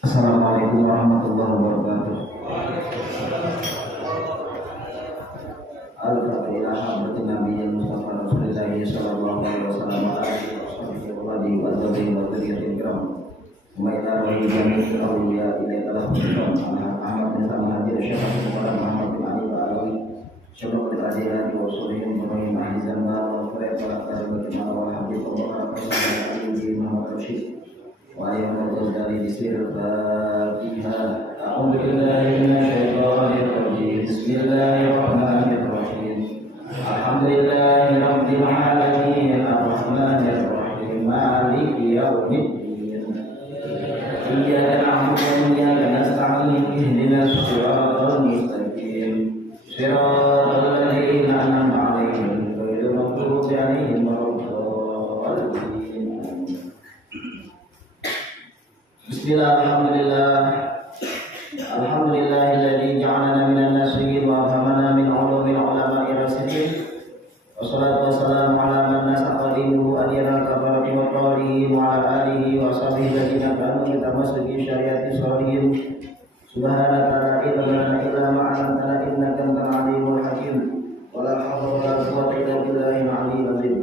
Assalamualaikum warahmatullahi wabarakatuh. Al-Fatihah hadratin Nabiyil Mustafa Rasulillah sallallahu alaihi wasallam wa alihi wa sahbihi wa dzurriyyatil kiram. Wa ila jami'il awliya ilaika lahum Ahmad bin Hadir Syekh Muhammad bin Ali Ba'alawi Syekh al-Adilani wa Sulaiman bin Mahizan wa Faraqa wa Habib Allah Muhammad Rashid wa ayyahu dari disir Fatihah. A'udzu billahi minasy syaithanir rajim. Bismillahirrahmanirrahim. Alhamdulillahi rabbil alamin arrahmanir rahim maliki yaumiddin. Iyyaka na'budu wa iyyaka nasta'in ihdinas siratal mustaqim. Siratal ladzina an'amta 'alaihim ghairil maghdubi 'alaihim waladdallin. Bismillahirrahmanirrahim. Alhamdulillahilladzi ja'alana minan nasirin wa afhamana min 'ulumil ulama'i rasidin. Wassalatu wassalamu ala man nasaqa dinuhu adiyana kafarati wa qawlihi wa ala alihi wa sahbihi ladzina kanu yatamassaku syariati sholihin. Subhanaka la ilma lana illa ma 'allamtana innaka antal 'alimul hakim. Wa la hawla wa la quwwata illa billahil 'aliyyil 'azim.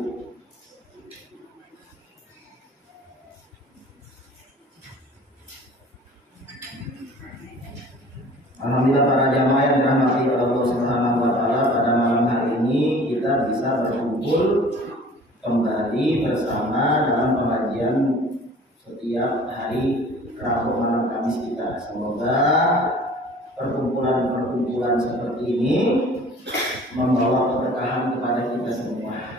Alhamdulillah para jamaah yang dirahmati oleh Allah Subhanahu wa taala, pada malam hari ini kita bisa berkumpul kembali bersama dalam pengajian setiap hari Rabu malam Kamis kita. Semoga perkumpulan seperti ini membawa keberkahan kepada kita semua.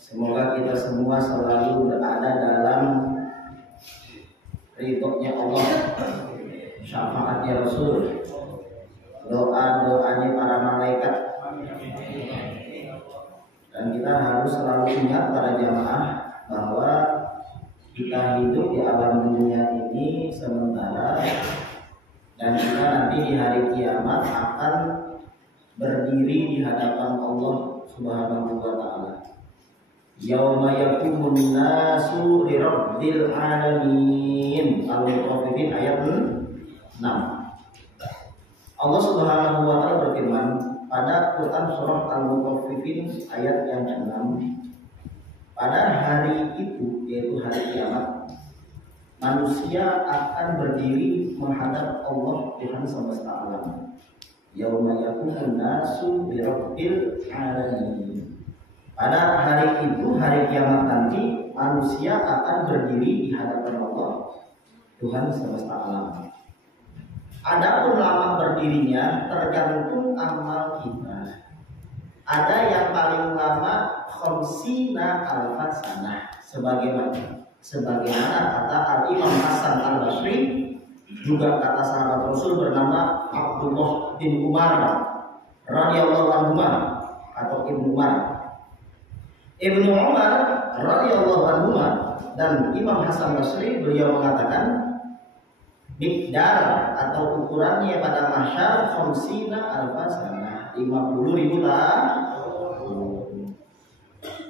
Semoga kita semua selalu berada dalam ridhonya Allah, syafaatnya Rasul, doa-doanya para malaikat. Dan kita harus selalu ingat para jamaah bahwa kita hidup di alam dunia ini sementara, dan kita nanti di hari kiamat akan berdiri di hadapan Allah Subhanahu wa taala. Yauma yaqumun nasu li rabbil alamin. Al-Mutaffifin ayat 6. Allah Subhanahu wa taala berfirman pada Quran surah Al-Mutaffifin ayat yang ke-6, pada hari itu, yaitu hari kiamat, manusia akan berdiri menghadap Allah Tuhan semesta alam. Yauma yaqumun nasu li rabbil alamin. Pada hari itu, hari kiamat nanti, manusia akan berdiri di hadapan Allah Tuhan semesta alam. Adapun lama berdirinya tergantung amal kita. Ada yang paling lama khamsina alfan sanah, sebagaimana kata Al-Imam Hasan Al-Basri, juga kata sahabat Rasul bernama Abdullah bin Umar radhiyallahu anhu atau Ibnu Umar. Ibnu Umar radhiyallahu anhu dan Imam Hasan Basri, beliau mengatakan miqdar atau ukurannya pada mahsyar khamsina alfa sanah, 50.000 tahun.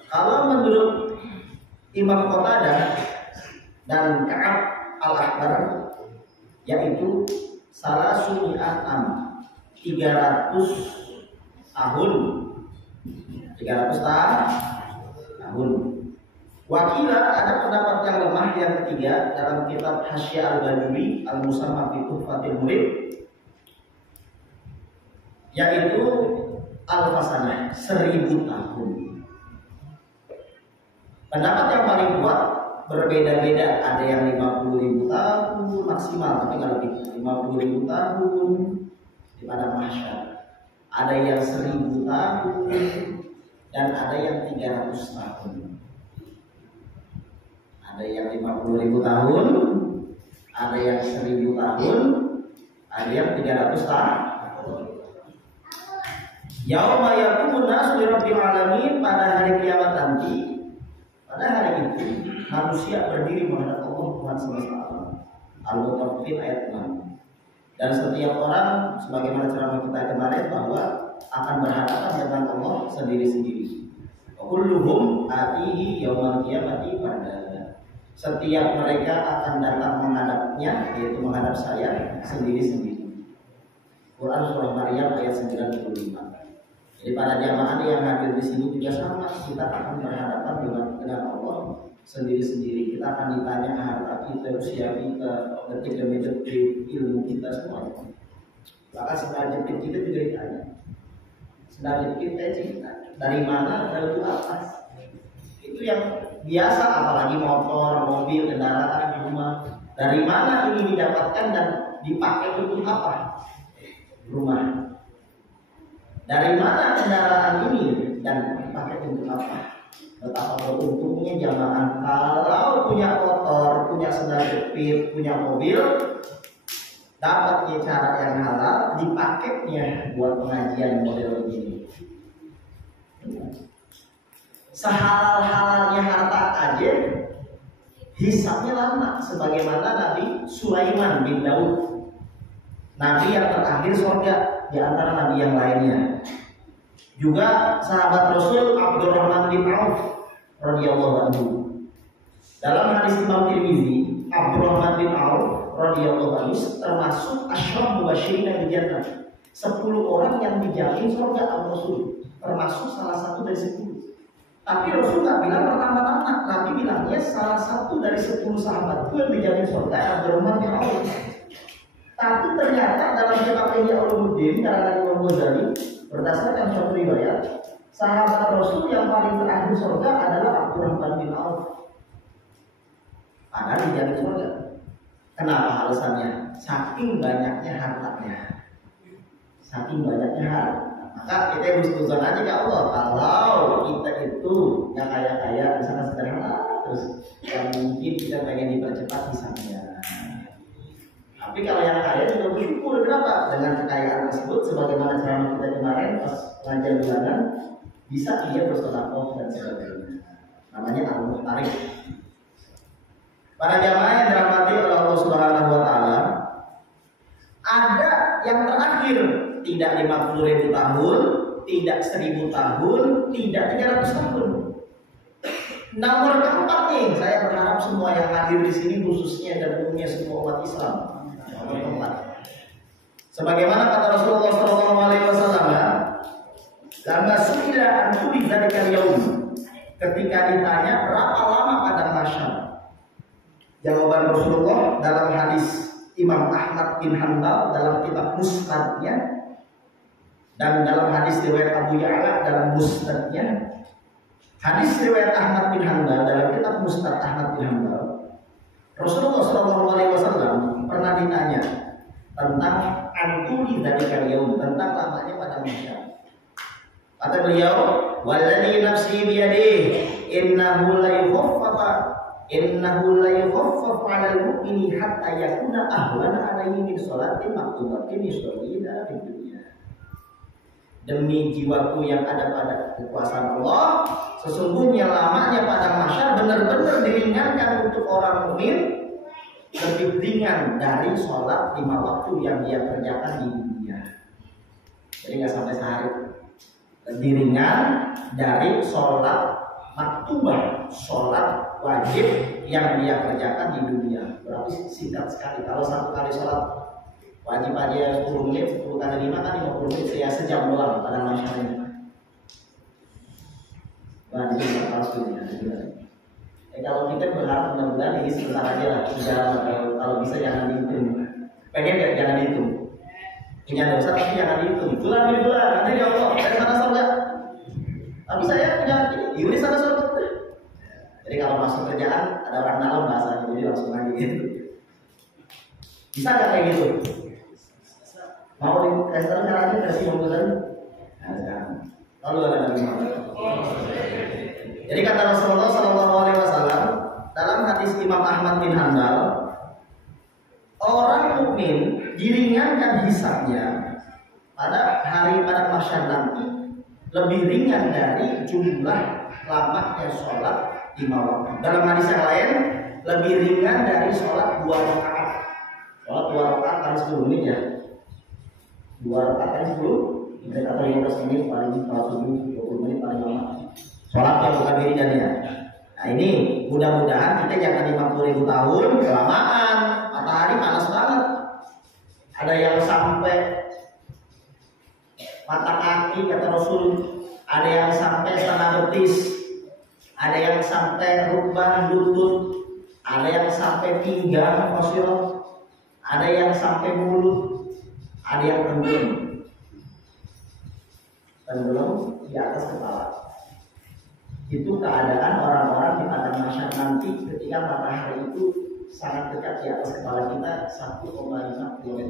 Kalau menurut Imam Qatadah dan Ka'ab al-Ahbar, yaitu salasumi'at am, 300 tahun. 300 tahun. Wakila, ada pendapat yang lemah yang ketiga dalam kitab Hasya Al-Badawi Al-Musamma fi Tuhfatil Murid, yaitu al-fasanah, 1000 tahun. Pendapat yang paling kuat berbeda-beda, ada yang 50.000 tahun maksimal, tapi kalau 50.000 tahun di pada mahsyar. Ada yang 1000 tahun dan ada yang 300 tahun. Ada yang 50.000 tahun, ada yang 1000 tahun, ada yang 300 tahun. Yauma yaqumun nasu li rabbil alamin, pada hari kiamat nanti, pada hari itu manusia berdiri menghadap Allah Tuhan semesta alam. Al-Mutaffifin ayat 6. Dan setiap orang, sebagaimana ceramah kita kemarin, bahwa akan berhadapan dengan Allah sendiri-sendiri. Kulluhum atihi yaumal qiyamati farda. setiap mereka akan datang menghadapnya, yaitu menghadap saya sendiri-sendiri. Quran surah Maryam ayat 95. Jadi para jamaah yang hadir di sini juga sama, kita akan berhadapan dengan Allah sendiri-sendiri. Kita akan ditanya harta kita, usia kita, detik demi detik, ilmu kita semua. Bahkan setelah detik kita juga ditanya. Setelah detik kita cerita dari mana, dari apa. Itu yang biasa, apalagi motor, mobil, kendaraan, rumah. Dari mana ini didapatkan dan dipakai untuk apa? Rumah. Dari mana kendaraan ini dan dipakai untuk apa? Betapa beruntungnya jamaah kalau punya motor, punya sendal jepit, punya mobil, dapatnya cara yang halal, dipakainya buat pengajian model ini. Sehalal-halalnya harta aja, hisabnya lama. Sebagaimana Nabi Sulaiman bin Daud, Nabi yang terakhir surga di antara Nabi yang lainnya. Juga sahabat Rasul Abdurrahman bin Auf radhiyallahu anhu. Dalam hadis Imam Tirmizi, Abdurrahman bin Auf radhiyallahu anhu termasuk asyram mubasyirin bil jannah. 10 orang yang dijamin surga Rasul, termasuk salah satu dari 10. Tapi Rasul nggak bilang pertama-tama, Nabi bilangnya salah satu dari 10 sahabat itu yang dijamin surga Abdurrahman bin Auf. Tapi ternyata dalam kitab Ihya Ulumuddin karangan Imam Ghazali, berdasarkan suatu riwayat, sahabat Rasul yang paling terakhir surga adalah Abdurrahman bin Auf. Padahal dijamin surga. Kenapa alasannya? Saking banyaknya hartanya. Saking banyaknya harta. Maka kita husnuzon aja ke Allah. Kalau kita itu yang kaya-kaya, misalnya sederhana, terus yang mungkin kita pengen dipercepat misalnya. Tapi kalau yang kaya juga bersyukur. Kenapa? Dengan kekayaan tersebut, sebagaimana ceramah kita kemarin pas ngajar bulanan, bisa dia bersedekah dan sebagainya. Namanya al-muhtarik. Para jamaah yang dirahmati oleh Allah Subhanahu wa taala, ada yang terakhir tidak 50.000 tahun, tidak 1.000 tahun, tidak 300 tahun. Nomor keempat nih, saya berharap semua yang hadir di sini khususnya dan umumnya semua umat Islam. Nomor keempat. Sebagaimana kata Rasulullah sallallahu alaihi wasallam, "Lama suila an tubi dzalika yaum." Ketika ditanya berapa lama padang mahsyar, jawaban Rasulullah dalam hadis Imam Ahmad bin Hanbal dalam kitab Musnadnya dan dalam hadis riwayat Abu Ya'la dalam Musnadnya. Hadis riwayat Ahmad bin Hanbal dalam kitab Musnad Ahmad bin Hanbal, Rasulullah SAW pernah ditanya tentang antuli dari yaum, tentang lamanya pada mahsyar. Kata beliau, "Walladzi nafsi biyadihi innahu la yukhaffaf 'alal mu'mini hatta yakuna ahwana 'alaihi min sholatin maktubatin yusallina fid dunya." Demi jiwaku yang ada pada kekuasaan Allah, sesungguhnya lamanya pada mahsyar benar-benar diringankan untuk orang mukmin lebih ringan dari sholat 5 waktu yang dia kerjakan di dunia. Jadi nggak sampai sehari. Lebih ringan dari sholat maktubah, sholat wajib yang dia kerjakan di dunia. Berarti singkat sekali. Kalau 1 kali sholat wajib aja 10 menit, 10 kali 5 kan 50 menit, ya sejam doang pada masyarakat. Wah, ini nggak palsu ya. Kalau kita berharap mudah-mudahan ini sebentar aja lah. Kalau bisa jangan dihitung. Pengen nggak jangan dihitung. Punya dosa tapi jangan dihitung. Bulan, nanti ya Allah, dari sana surga. Tapi saya punya ini sana surga. Jadi kalau masuk kerjaan ada orang dalam bahasanya, jadi langsung aja gitu. Bisa nggak kayak gitu? Mau di restoran caranya versi Monggolan? Nah, sekarang. Lalu ada Nabi Muhammad. Jadi kata Rasulullah SAW dalam hadis Imam Ahmad bin Hanbal, orang mukmin diringankan hisabnya pada hari pada mahsyar nanti lebih ringan dari jumlah lamanya sholat 5 waktu. Dalam hadis yang lain lebih ringan dari sholat 2 rakaat. Sholat 2 rakaat kali 10 menit ya. 2 rakaat kali 10 menit atau 15 menit paling 20 menit paling lama. Sholat yang bukan diri dan ya. Nah ini mudah-mudahan kita jangan 50.000 tahun kelamaan. Matahari panas banget. Ada yang sampai mata kaki kata Rasul, ada yang sampai setengah betis, ada yang sampai rukban lutut, ada yang sampai pinggang kosil, ada yang sampai mulut, ada yang tenggelam di atas kepala. Itu keadaan orang-orang di padang mahsyar nanti ketika matahari itu sangat dekat di atas kepala kita 1,5 km.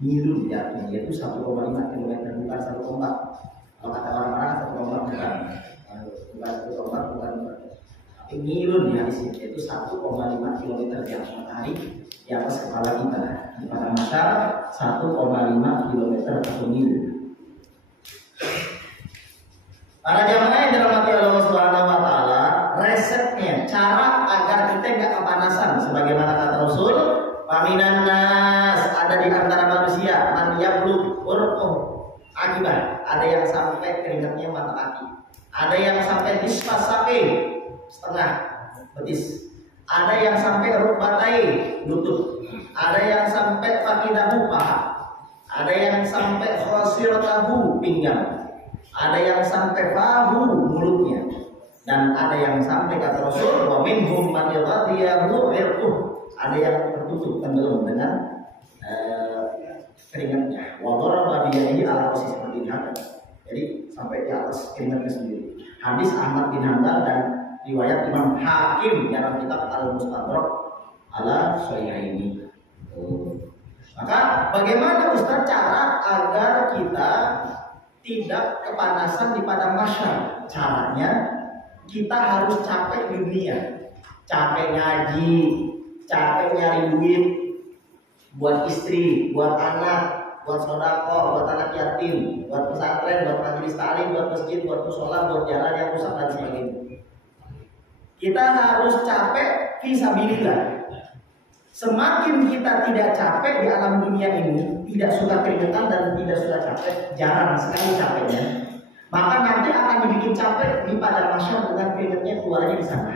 Milu ya, yaitu 1,5 km bukan 1,4. Kalau kata orang-orang 1,4 bukan 1,4 bukan. Tapi milu ya di sini yaitu 1,5 km di atas matahari di atas kepala kita. Di padang mahsyar 1,5 km atau milu. Para jamaah yang dirahmati Allah Subhanahu wa taala, resepnya, cara agar kita nggak kepanasan sebagaimana kata Rasul, "Paminan nas", ada di antara manusia man yablugh urquh akibat, ada yang sampai keringatnya mata kaki, ada yang sampai nisfas sapi, setengah betis, ada yang sampai rukbatai lutut, ada yang sampai fakidahu paha, ada yang sampai khosiratahu pinggang, ada yang sampai bahu mulutnya, dan ada yang sampai kata Rasul wa minhum man yadhiyahu irquh, ada yang tertutup tenggelam dengan keringatnya. Wa daraba biyadihi ala posisi seperti ini. Jadi sampai di atas keringatnya sendiri. Hadis Ahmad bin Hanbal dan riwayat Imam Hakim dalam kitab Al-Mustadrak ala Sahihaini. Maka bagaimana Ustaz cara agar kita tidak kepanasan di padang mahsyar? Caranya kita harus capek di dunia, capek ngaji, capek nyari duit buat istri, buat anak, buat sodako, buat anak yatim, buat pesantren, buat majelis taklim, buat masjid, buat musola, buat jalan yang rusak dan sebagainya. Kita harus capek fisabilillah. Semakin kita tidak capek di alam dunia ini, tidak suka keringetan dan tidak suka capek, jarang sekali capeknya, maka nanti akan dibikin capek di padang mahsyar dengan keringetnya keluarnya di sana.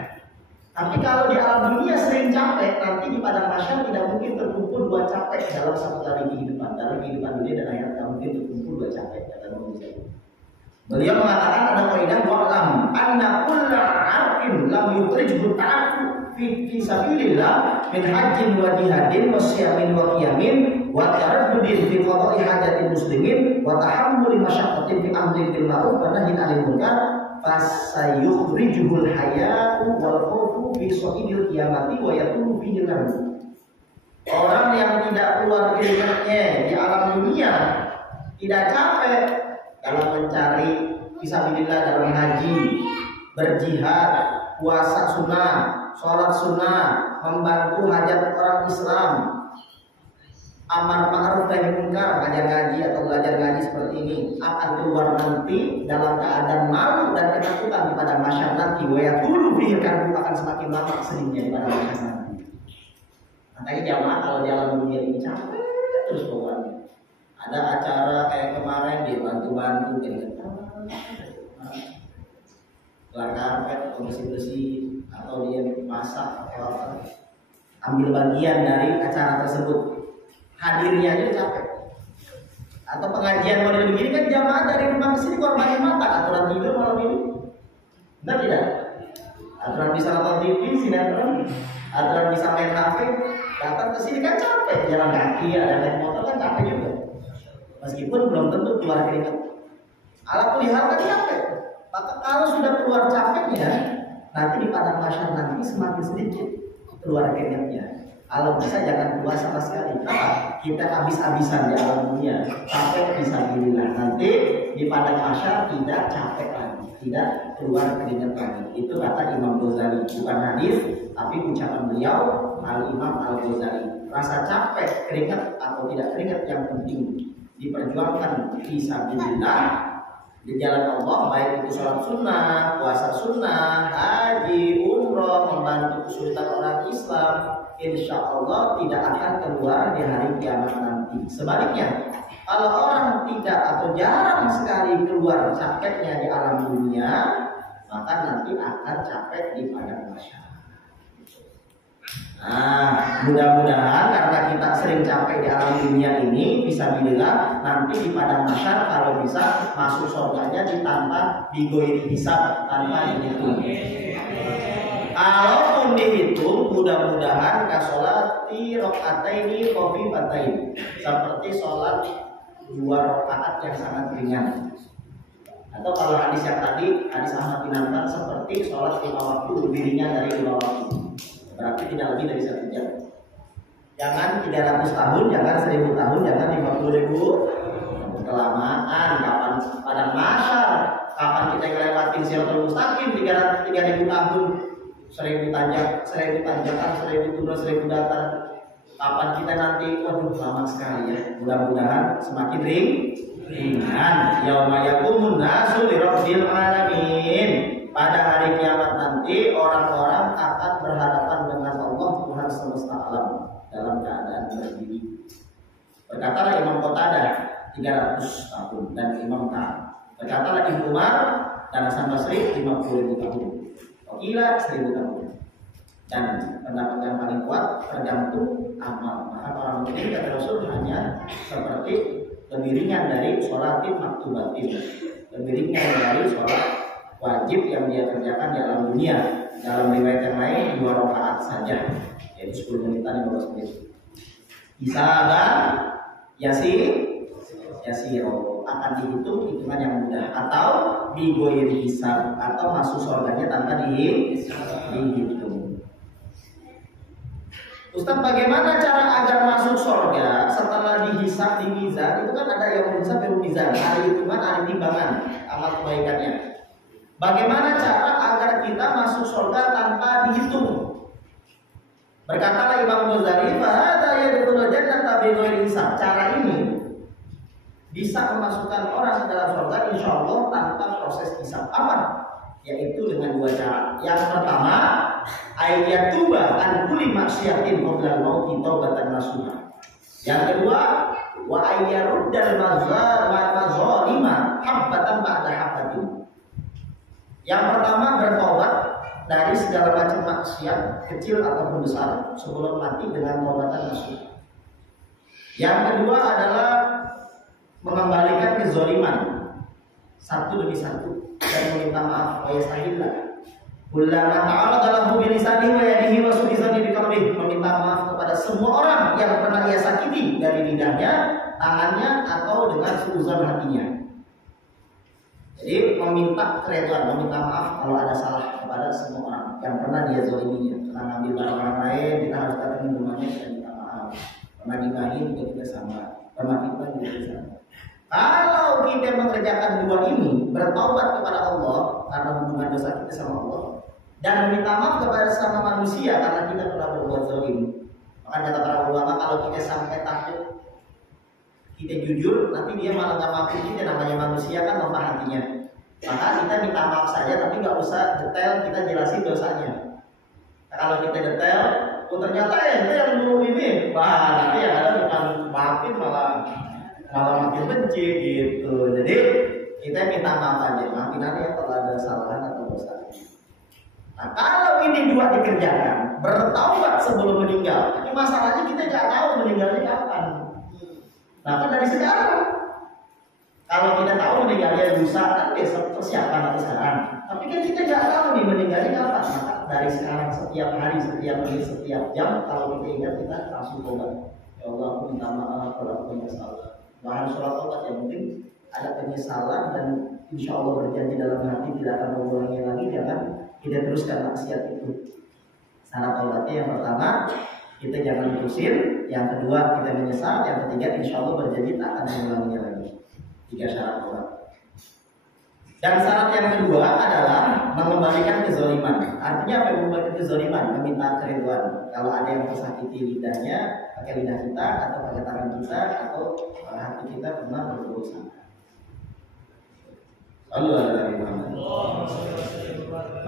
Tapi kalau di alam dunia sering capek, nanti di padang mahsyar tidak mungkin terkumpul dua capek dalam satu kali kehidupan. Dalam kehidupan dunia dan akhirat tidak mungkin terkumpul dua capek, kata manusia. Beliau mengatakan ada kaidah wa'lam anna kulla 'abdin lam yukhrijhu ta'aqqu fi sabilillah min hajjin wa jihadin wa siyamin wa qiyamin wa taraddudin fi qada'i hajatil muslimin wa tahammuli masyaqqatin fi amrin bil ma'ruf wa nahyin 'anil munkar fasayukhrijuhul haya'u wal khawfu fi sa'idil qiyamati wa yatulu fihi lahu. Orang yang tidak keluar keringatnya di alam dunia, tidak capek dalam mencari fisabilillah, dalam haji, berjihad, puasa sunnah, sholat sunnah, membantu hajat orang Islam, amar ma'ruf nahi munkar, ngajar ngaji atau belajar ngaji seperti ini, akan keluar nanti dalam keadaan malu dan ketakutan di padang mahsyar nanti. Wa yatulu fihi kalbu, akan semakin lama sedihnya di padang mahsyar nanti. Makanya jamaah kalau di alam dunia ini capek terus pokoknya. Ada acara kayak kemarin dia bantu-bantu gitu. Kelar karpet, bersih-bersih, atau dia masak atau apa, ambil bagian dari acara tersebut, hadirnya aja capek. Atau pengajian model begini kan jamaah dari rumah ke sini korbannya mata, aturan tidur malam ini, benar tidak? Aturan bisa nonton TV, sinetron, aturan bisa main HP, datang ke sini kan capek, jalan kaki, ada naik motor kan capek juga. Meskipun belum tentu keluar keringat. Ala kulli hal kan capek. Maka kalau sudah keluar capeknya, nanti di padang mahsyar nanti semakin sedikit keluar keringatnya. Kalau bisa jangan keluar sama sekali. Kenapa? Kita habis-habisan di alam dunia, capek fisabilillah. Nanti di padang mahsyar tidak capek lagi, tidak keluar keringat lagi. Itu kata Imam Ghazali, bukan hadis, tapi ucapan beliau Al-Imam Al-Ghazali. Rasa capek, keringat atau tidak keringat yang penting diperjuangkan fisabilillah di jalan Allah, baik itu sholat sunnah, puasa sunnah, haji, umroh, membantu kesulitan orang Islam, insya Allah tidak akan keluar di hari kiamat nanti. Sebaliknya, kalau orang tidak atau jarang sekali keluar capeknya di alam dunia, maka nanti akan capek di padang mahsyar. Nah, mudah-mudahan karena kita sering capek di alam dunia ini, bisa bilang nanti di padang mahsyar kalau bisa masuk surganya tanpa digoiri hisab, tanpa dihitung. Kalaupun dihitung, mudah-mudahan kasolati rokataini khofifatain, seperti sholat 2 rakaat yang sangat ringan. Atau kalau hadis yang tadi, hadis Ahmad bin Hanbal, seperti sholat 5 waktu lebih ringan dari 2 waktu. Berarti tidak lebih dari 1 jam. Jangan 300 tahun, jangan 1000 tahun, jangan 50.000. Kelamaan, kapan padang mahsyar, kapan kita ngelewatin siratal mustaqim 3.000 tahun. 1000 tanjakan, 1000 turun, 1000 datar. Kapan kita nanti, waduh lama sekali ya. Mudah-mudahan semakin ringan. Yauma yaqumun nasu lirabbil alamin. Pada hari kiamat nanti orang-orang akan berhadapan dengan Allah Tuhan semesta alam dalam keadaan berdiri. Berkatalah Imam Qatadah 300 tahun dan Imam Ka'ab. Berkatalah Ibnu Umar dan Hasan Basri 50.000 tahun. Kila 1000 tahun. Dan pendapat yang paling kuat tergantung amal. Maka orang mukmin kata Rasul hanya seperti lebih ringan dari sholat maktubatin, lebih ringan dari sholat wajib yang dia kerjakan di alam dunia. Dalam riwayat yang lain 2 rakaat saja, yaitu 10 menitan 15 menit. Hisaban yasiro akan dihitung hitungan yang mudah, atau digoir hisab, atau masuk surganya tanpa dihitung. Ustaz, bagaimana cara agar masuk surga setelah dihisab di mizan? Itu kan ada yang mizan dan mizan, hari hitungan, hari timbangan amal kebaikannya. Bagaimana cara agar kita masuk surga tanpa dihitung? Berkatalah Imam Ghazali, "Fahadha yadkhulul jannata bighairi hisab." Cara ini bisa memasukkan orang ke dalam surga insya Allah tanpa proses hisab. Apa? Yaitu dengan 2 cara. Yang pertama, ayyatuba an kulli maksiatin qabla al-mauti taubatan nasuha. Yang kedua, wa ayyaruddal mazalima habbatan ba'da habbatin. Yang pertama, bertobat dari segala macam maksiat kecil ataupun besar sebelum mati dengan taubatan nasuha. Yang kedua adalah mengembalikan kezaliman satu demi satu dan meminta maaf wa yastahillah. Kullama ta'arada lahu bi lisanihi wa yadihi wa su'izani bi qalbihi, meminta maaf kepada semua orang yang pernah ia sakiti dari lidahnya, tangannya atau dengan suuzon hatinya. Jadi meminta keredoan, meminta maaf kalau ada salah kepada semua orang yang pernah dia zaliminya. Pernah ngambil barang orang lain, kita harus datang ke rumahnya dan minta maaf. Pernah nikahin juga kita sama, pernah kita juga sama. Kalau kita mengerjakan 2 ini, bertaubat kepada Allah karena hubungan dosa kita sama Allah, dan meminta maaf kepada sesama manusia karena kita pernah berbuat zalim. Maka kata para ulama, kalau kita sampai takut, kita jujur, nanti dia malah nggak maafin kita. Namanya manusia kan lemah hatinya. Maka kita minta maaf saja, tapi nggak usah detail kita jelasin dosanya. Nah, kalau kita detail, ternyata itu yang dulu ini, wah nanti yang ada bukan maafin malah makin benci gitu. Jadi kita minta maaf aja, maafin aja kalau ada kesalahan atau dosa. Nah, kalau ini 2 dikerjakan, bertaubat sebelum meninggal. Ini masalahnya kita nggak tahu meninggalnya kapan. Nah, kan dari sekarang. Kalau kita tahu meninggalnya lusa, kan besok persiapan atau sekarang. Tapi kan kita nggak tahu nih meninggalnya kapan. Maka dari sekarang, setiap hari, setiap menit, setiap jam, kalau kita ingat kita langsung tobat. Ya Allah, aku minta maaf kalau aku punya salah. Bahan sholat tobat yang penting ada penyesalan dan insya Allah berjanji dalam hati tidak akan mengulangi lagi, jangan kita teruskan maksiat itu. Syarat tobatnya yang pertama kita jangan terusin, yang kedua kita menyesal, yang ketiga insya Allah berjanji tak akan mengulanginya lagi. 3 syarat tobat. Dan syarat yang kedua adalah mengembalikan kezaliman. Artinya apa? Mengembalikan kezaliman, meminta keriduan. Kalau ada yang tersakiti lidahnya, pakai lidah kita atau pakai tangan kita atau hati kita pernah berburuk sangka.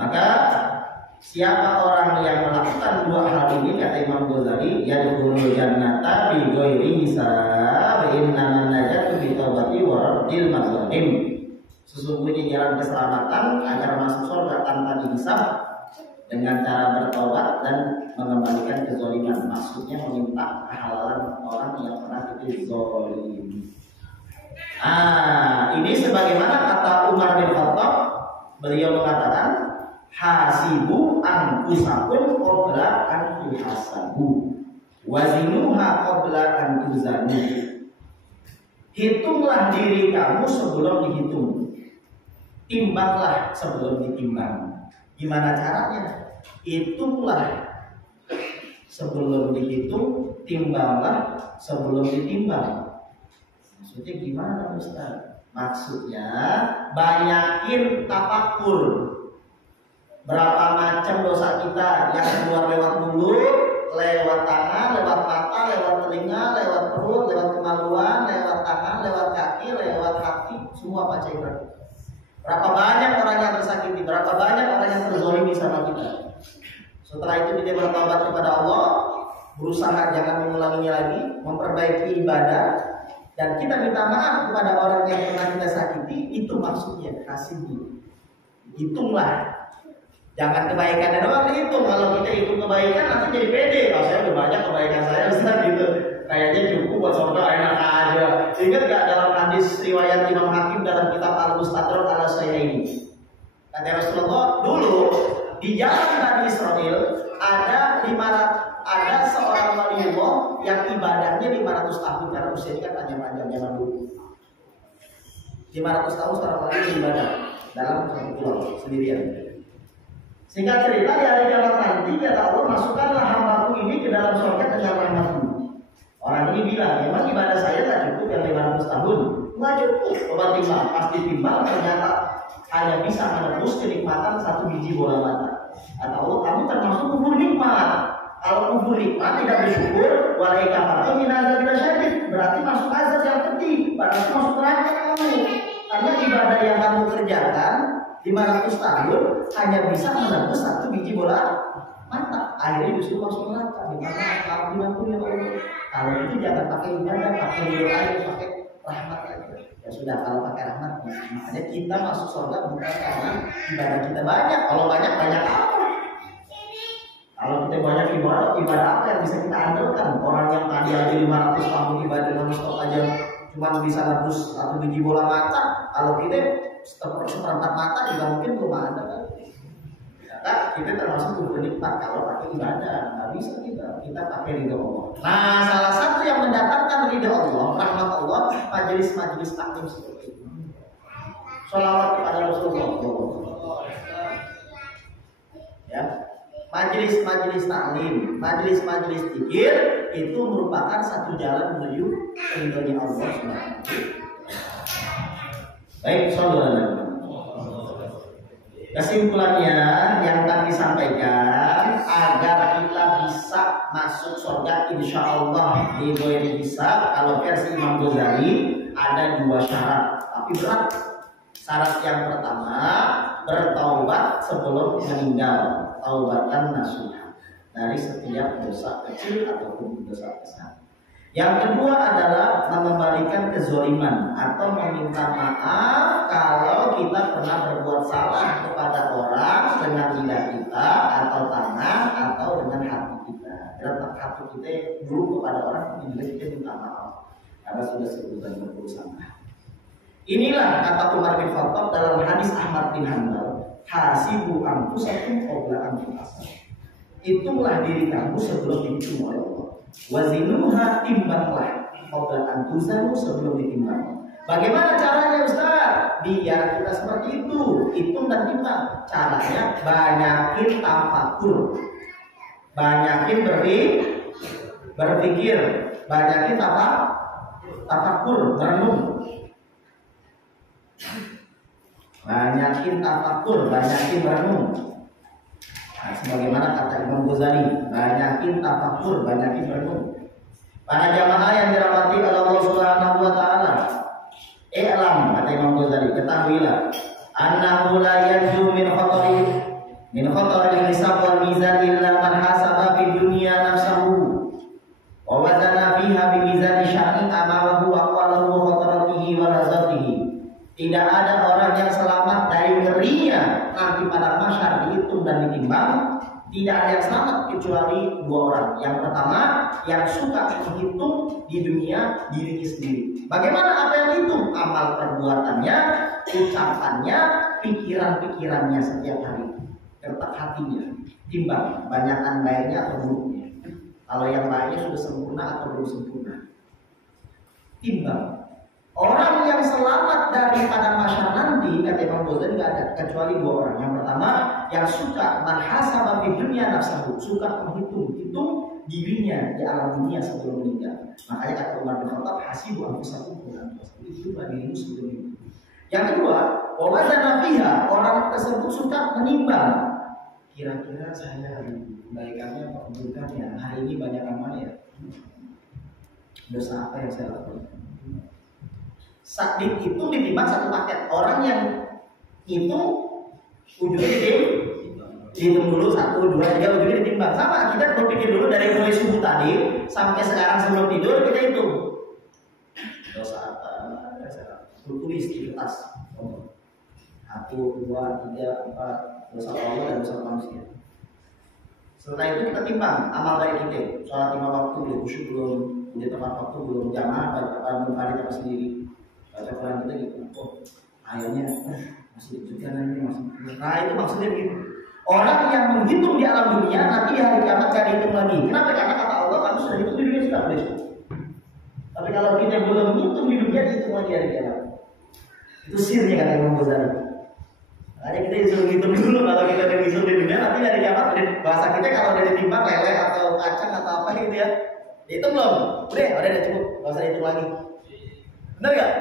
Maka siapa orang yang melakukan 2 hal ini, kata Imam Ghazali, yadkhulul jannata bi ghairi hisab, innaman najatu bi taubati wa raddil mazalim. Sesungguhnya jalan keselamatan agar masuk surga tanpa dihisab dengan cara bertobat dan mengembalikan kezaliman. Maksudnya meminta kehalalan orang yang pernah itu zalim. Ini sebagaimana kata Umar bin Khattab, beliau mengatakan, hasibu anfusakum qabla an tuhasabu wazinuha qabla an tuzanu. Hitunglah diri kamu sebelum dihitung, timbanglah sebelum ditimbang. Gimana caranya? Hitunglah sebelum dihitung, timbanglah sebelum ditimbang. Maksudnya gimana Ustaz? Maksudnya banyakin tafakur. Berapa macam dosa kita yang keluar lewat mulut, lewat tangan, lewat mata, lewat telinga, lewat perut, lewat kemaluan, lewat tangan, lewat kaki, lewat hati, semua baca Ibrahim. Berapa banyak orang yang tersakiti, berapa banyak orang yang terzolimi sama kita. Setelah itu kita bertobat kepada Allah, berusaha jangan mengulanginya lagi, memperbaiki ibadah, dan kita minta maaf kepada orang yang pernah kita sakiti. Itu maksudnya hasibu. Hitunglah. Jangan kebaikannya doang dihitung. Kalau kita hitung kebaikan nanti jadi pede. Kalau saya udah banyak kebaikan saya Ustaz gitu. Kayaknya cukup buat surga, enak aja. Ingat gak dalam hadis riwayat Imam Hakim dalam kitab Al-Mustadrak ala saya ini? Kata Rasulullah, dulu di jalan Bani Israel ada seorang waliullah yang ibadahnya 500 tahun karena usianya kan panjang-panjang zaman dulu. 500 tahun seorang wali beribadah dalam satu pulau sendirian. Singkat cerita, di hari kiamat nanti kata Allah, masukkanlah hambaku ini ke dalam surga dengan rahmatmu. Orang ini bilang, memang ibadah saya tak cukup yang 500 tahun. Nggak cukup. Coba timbang, pasti timbang, ternyata hanya bisa menebus kenikmatan satu biji bola mata. Kata Allah, kamu termasuk kufur nikmat. Kalau kufur nikmat tidak bersyukur, walai kafartu min azabil syadid, berarti masuk azab yang pedih, berarti masuk neraka kamu. Karena ibadah yang kamu kerjakan 500 tahun hanya bisa menebus satu biji bola mata. Akhirnya justru masuk neraka. Dimana kalau diampuni Allah. Kalau itu jangan pakai ibadah, pakai doa, pakai rahmat aja. Ya sudah, kalau pakai rahmat, makanya kita masuk surga bukan karena ibadah kita banyak. Kalau banyak apa? Kalau kita banyak ibadah apa yang bisa kita andalkan? Orang yang tadi aja 500 tahun ibadah non-stop aja cuma bisa nebus satu biji bola mata. Kalau kita seperempat mata juga mungkin belum ada kan? Nah, kita termasuk bernikmat kalau pakai ibadah. Nggak bisa kita pakai ridho Allah. Nah, salah satu yang mendatangkan ridho Allah, rahmat Allah, majelis-majelis taklim seperti itu. Sholawat kepada Rasulullah. Ya, majelis-majelis taklim, majelis-majelis zikir itu merupakan satu jalan menuju ridhonya Allah Subhanahu. Baik, saudara. Kesimpulannya yang tadi disampaikan, agar kita bisa masuk surga insya Allah di ghairi hisab, kalau versi Imam Ghazali ada 2 syarat, tapi berat. Syarat yang pertama, bertaubat sebelum meninggal, taubatan nasuha dari setiap dosa kecil ataupun dosa besar. Yang kedua adalah mengembalikan kezaliman atau meminta maaf kalau kita pernah berbuat salah kepada orang dengan lidah kita atau tangan atau dengan hati kita. Dalam hati kita dulu kepada orang kita minta maaf karena sudah sebutan berusaha. Inilah kata Umar bin Khattab dalam hadis Ahmad bin Hanbal, hasibu anfusakum qabla an tuhasab. Hitunglah diri kamu sebelum dihitung oleh Allah. Wazinuha, timbanglah qabla an tuzanu, sebelum ditimbang. Bagaimana caranya Ustaz? Biar kita seperti itu, hitung dan timbang. Caranya banyakin tafakur, banyakin berpikir, banyakin tafakur, merenung. Banyakin tafakur, banyakin merenung. Nah, sebagaimana kata Imam Ghazali, banyakin tafakur, banyakin merenung. Para jamaah yang dirahmati oleh Allah Subhanahu wa taala, i'lam, kata Imam Ghazali, ketahuilah, annahu la yanju min khatari hisab wal mizan illa man hasaba fi dunya nafsahu wa wazana fiha bi mizan syar'i amalahu wa qalahu wa qadaratihi wa lazatihi. Tidak ada orang yang ditimbang, tidak ada yang selamat kecuali dua orang. Yang pertama, yang suka menghitung di dunia dirinya sendiri. Bagaimana apa yang itu? Amal perbuatannya, ucapannya, pikiran-pikirannya setiap hari. Kertak hatinya, timbang banyakan baiknya atau buruknya. Kalau yang baiknya sudah sempurna atau belum sempurna, timbang. Orang yang selamat daripada masyarakat nanti, kata Imam Ghazali, tidak ada kecuali dua orang. Yang pertama, yang suka manhasaba fi dunya nafsahu, suka menghitung dirinya di alam dunia sebelum meninggal. Makanya kata Umar bin Khattab, hasibu anfusakum qabla an tuhasabu, hitunglah dirimu sebelum meninggal. Yang kedua, wa wazana fiha, orang tersebut suka menimbang. Kira-kira saya kebaikannya apa keburukannya, hari ini banyak amal ya, dosa apa yang saya lakukan. Saat itu ditimbang satu paket. Orang yang itu ujungnya dihitung dulu 1, 2, 3, ujungnya ditimbang. Sama, kita berpikir dulu dari mulai subuh tadi sampai sekarang sebelum tidur kita hitung dosa apa, tulis di kertas 1, 2, 3, 4, dosa Allah dan dosa manusia. Setelah itu kita timbang amal baik kita, sholat 5 waktu belum, khusyuk belum, udah tepat waktu belum, jamaah belum, hari apa sendiri. Baca Quran kita gitu, oh ayatnya masih juga nanti masih. Nah itu maksudnya gitu. Orang yang menghitung di alam dunia nanti di hari kiamat gak dihitung lagi. Kenapa? Karena kata Allah kamu sudah hitung di dunia sudah boleh. Tapi kalau kita belum hitung di dunia dihitung lagi hari kiamat. Itu sirnya kata Imam Ghazali. Makanya kita disuruh hitung dulu. Kalau kita udah hitung di dunia nanti hari kiamat bahasa kita kalau udah ditimbang lele atau kacang atau apa gitu ya, dihitung belum? Udah cukup, gak usah hitung lagi. Benar gak?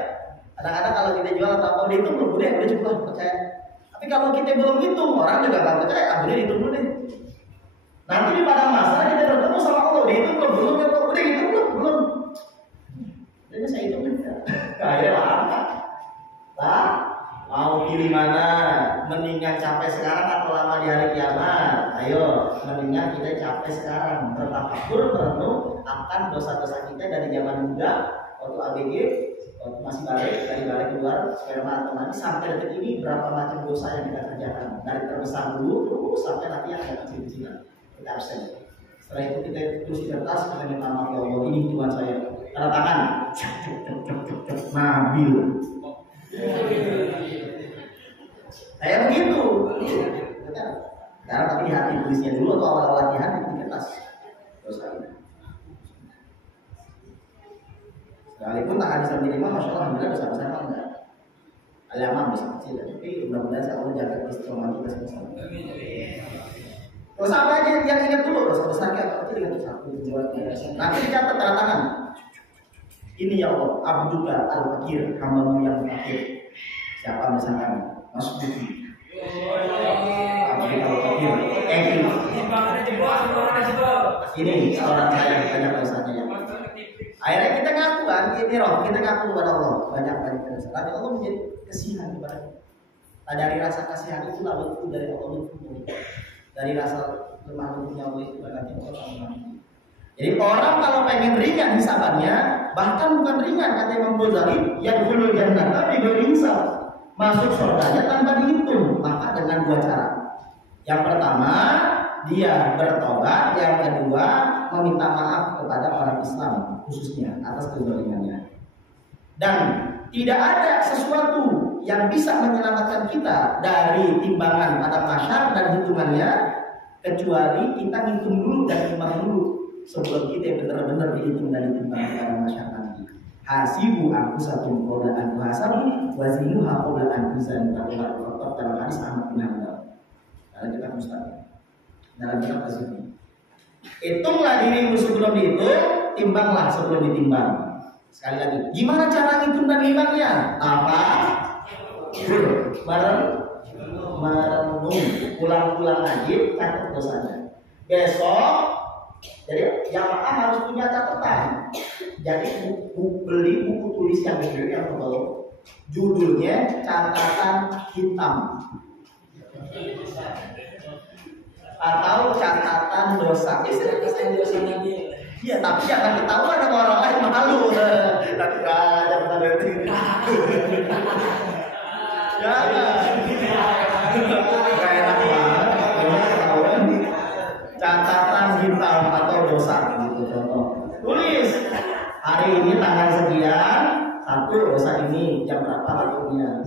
Kadang-kadang kalau kita jual atau apa dihitung belum, udah cukup lah, percaya. Tapi kalau kita belum hitung, orang juga gak percaya, udah dihitung dulu deh. Nanti di padang mahsyar kita bertemu sama Allah, dihitung belum, udah hitung belum. Jadi saya hitung enggak. Kayak lah, mau pilih mana? Mendingan capek sekarang atau lama di hari kiamat? Ayo, mendingan kita capek sekarang, bertafakur, merenung akan dosa-dosa kita dari zaman muda, waktu ABG, waktu masih dari balik keluar sperma atau mati sampai detik ini berapa macam dosa yang kita kerjakan, dari terbesar dulu terus sampai nanti yang akan kecil-kecilan kita absen. Setelah itu kita tulis di kertas, kita minta maaf ya Allah, ini Tuhan saya, tanda tangan, Nabil. Saya begitu. Karena tapi di hati tulisnya dulu atau awal-awal di hati di kertas dosa ini. Sekalipun tak bisa diterima, masya Allah, alhamdulillah besar-besar kan enggak. Alaman bisa kecil, tapi mudah-mudahan saya Allah jaga istiqomah kita sama-sama. Dosa apa aja yang ingat dulu, dosa besar kayak apa kecil ingat 1, 2, 3. Nanti dicatat tanda tangan. Ini ya Allah, abduka al-fakir, hambamu yang fakir. Siapa misalkan masuk buku. Abduka al-fakir, ini seorang saya banyak dosanya ya. Akhirnya kita ngaku kan, kita ngaku kepada Allah banyak dosa. Tapi Allah menjadi kasihan kepada kita. Nah, dari rasa kasihan itu lalu itu dari Allah itu, dari rasa lemah lembutnya Allah itu berarti Allah. Jadi orang kalau pengen ringan hisabannya, bahkan bukan ringan kata Imam Ghazali, yadkhulul jannata bighairi hisab, masuk surganya tanpa dihitung. Maka dengan 2 cara. Yang pertama, dia bertobat, yang kedua meminta maaf kepada orang Islam khususnya atas kezalimannya. Dan tidak ada sesuatu yang bisa menyelamatkan kita dari timbangan pada mahsyar dan hitungannya kecuali kita ngitung dulu dan timbang dulu sebelum kita benar-benar dihitung dan ditimbang pada mahsyar nanti. Hasibu anfusakum qabla an tuhasabu wazinuha qabla an tuzanu, dalam hadis Ahmad bin Hanbal. Dalam kitab Mustaqim. Dalam kitab Az-Zuhd. Hitunglah dirimu sebelum dihitung, timbanglah sebelum ditimbang. Sekali lagi, gimana cara ngitung dan timbangnya? Apa? Merenung, pulang-pulang lagi, catat dosanya. Besok, jadi jamaah harus punya catatan. Jadi beli buku tulis yang gede yang tebal, judulnya catatan hitam. Atau catatan dosa. Catatan dosa Nabi. Iya, tapi jangan ketahuan sama orang lain, malu. Nanti ada berarti. Jangan. Gak enak banget. catatan hitam atau dosa gitu contoh. Tulis hari ini tanggal sekian, satu dosa ini jam berapa lakunya.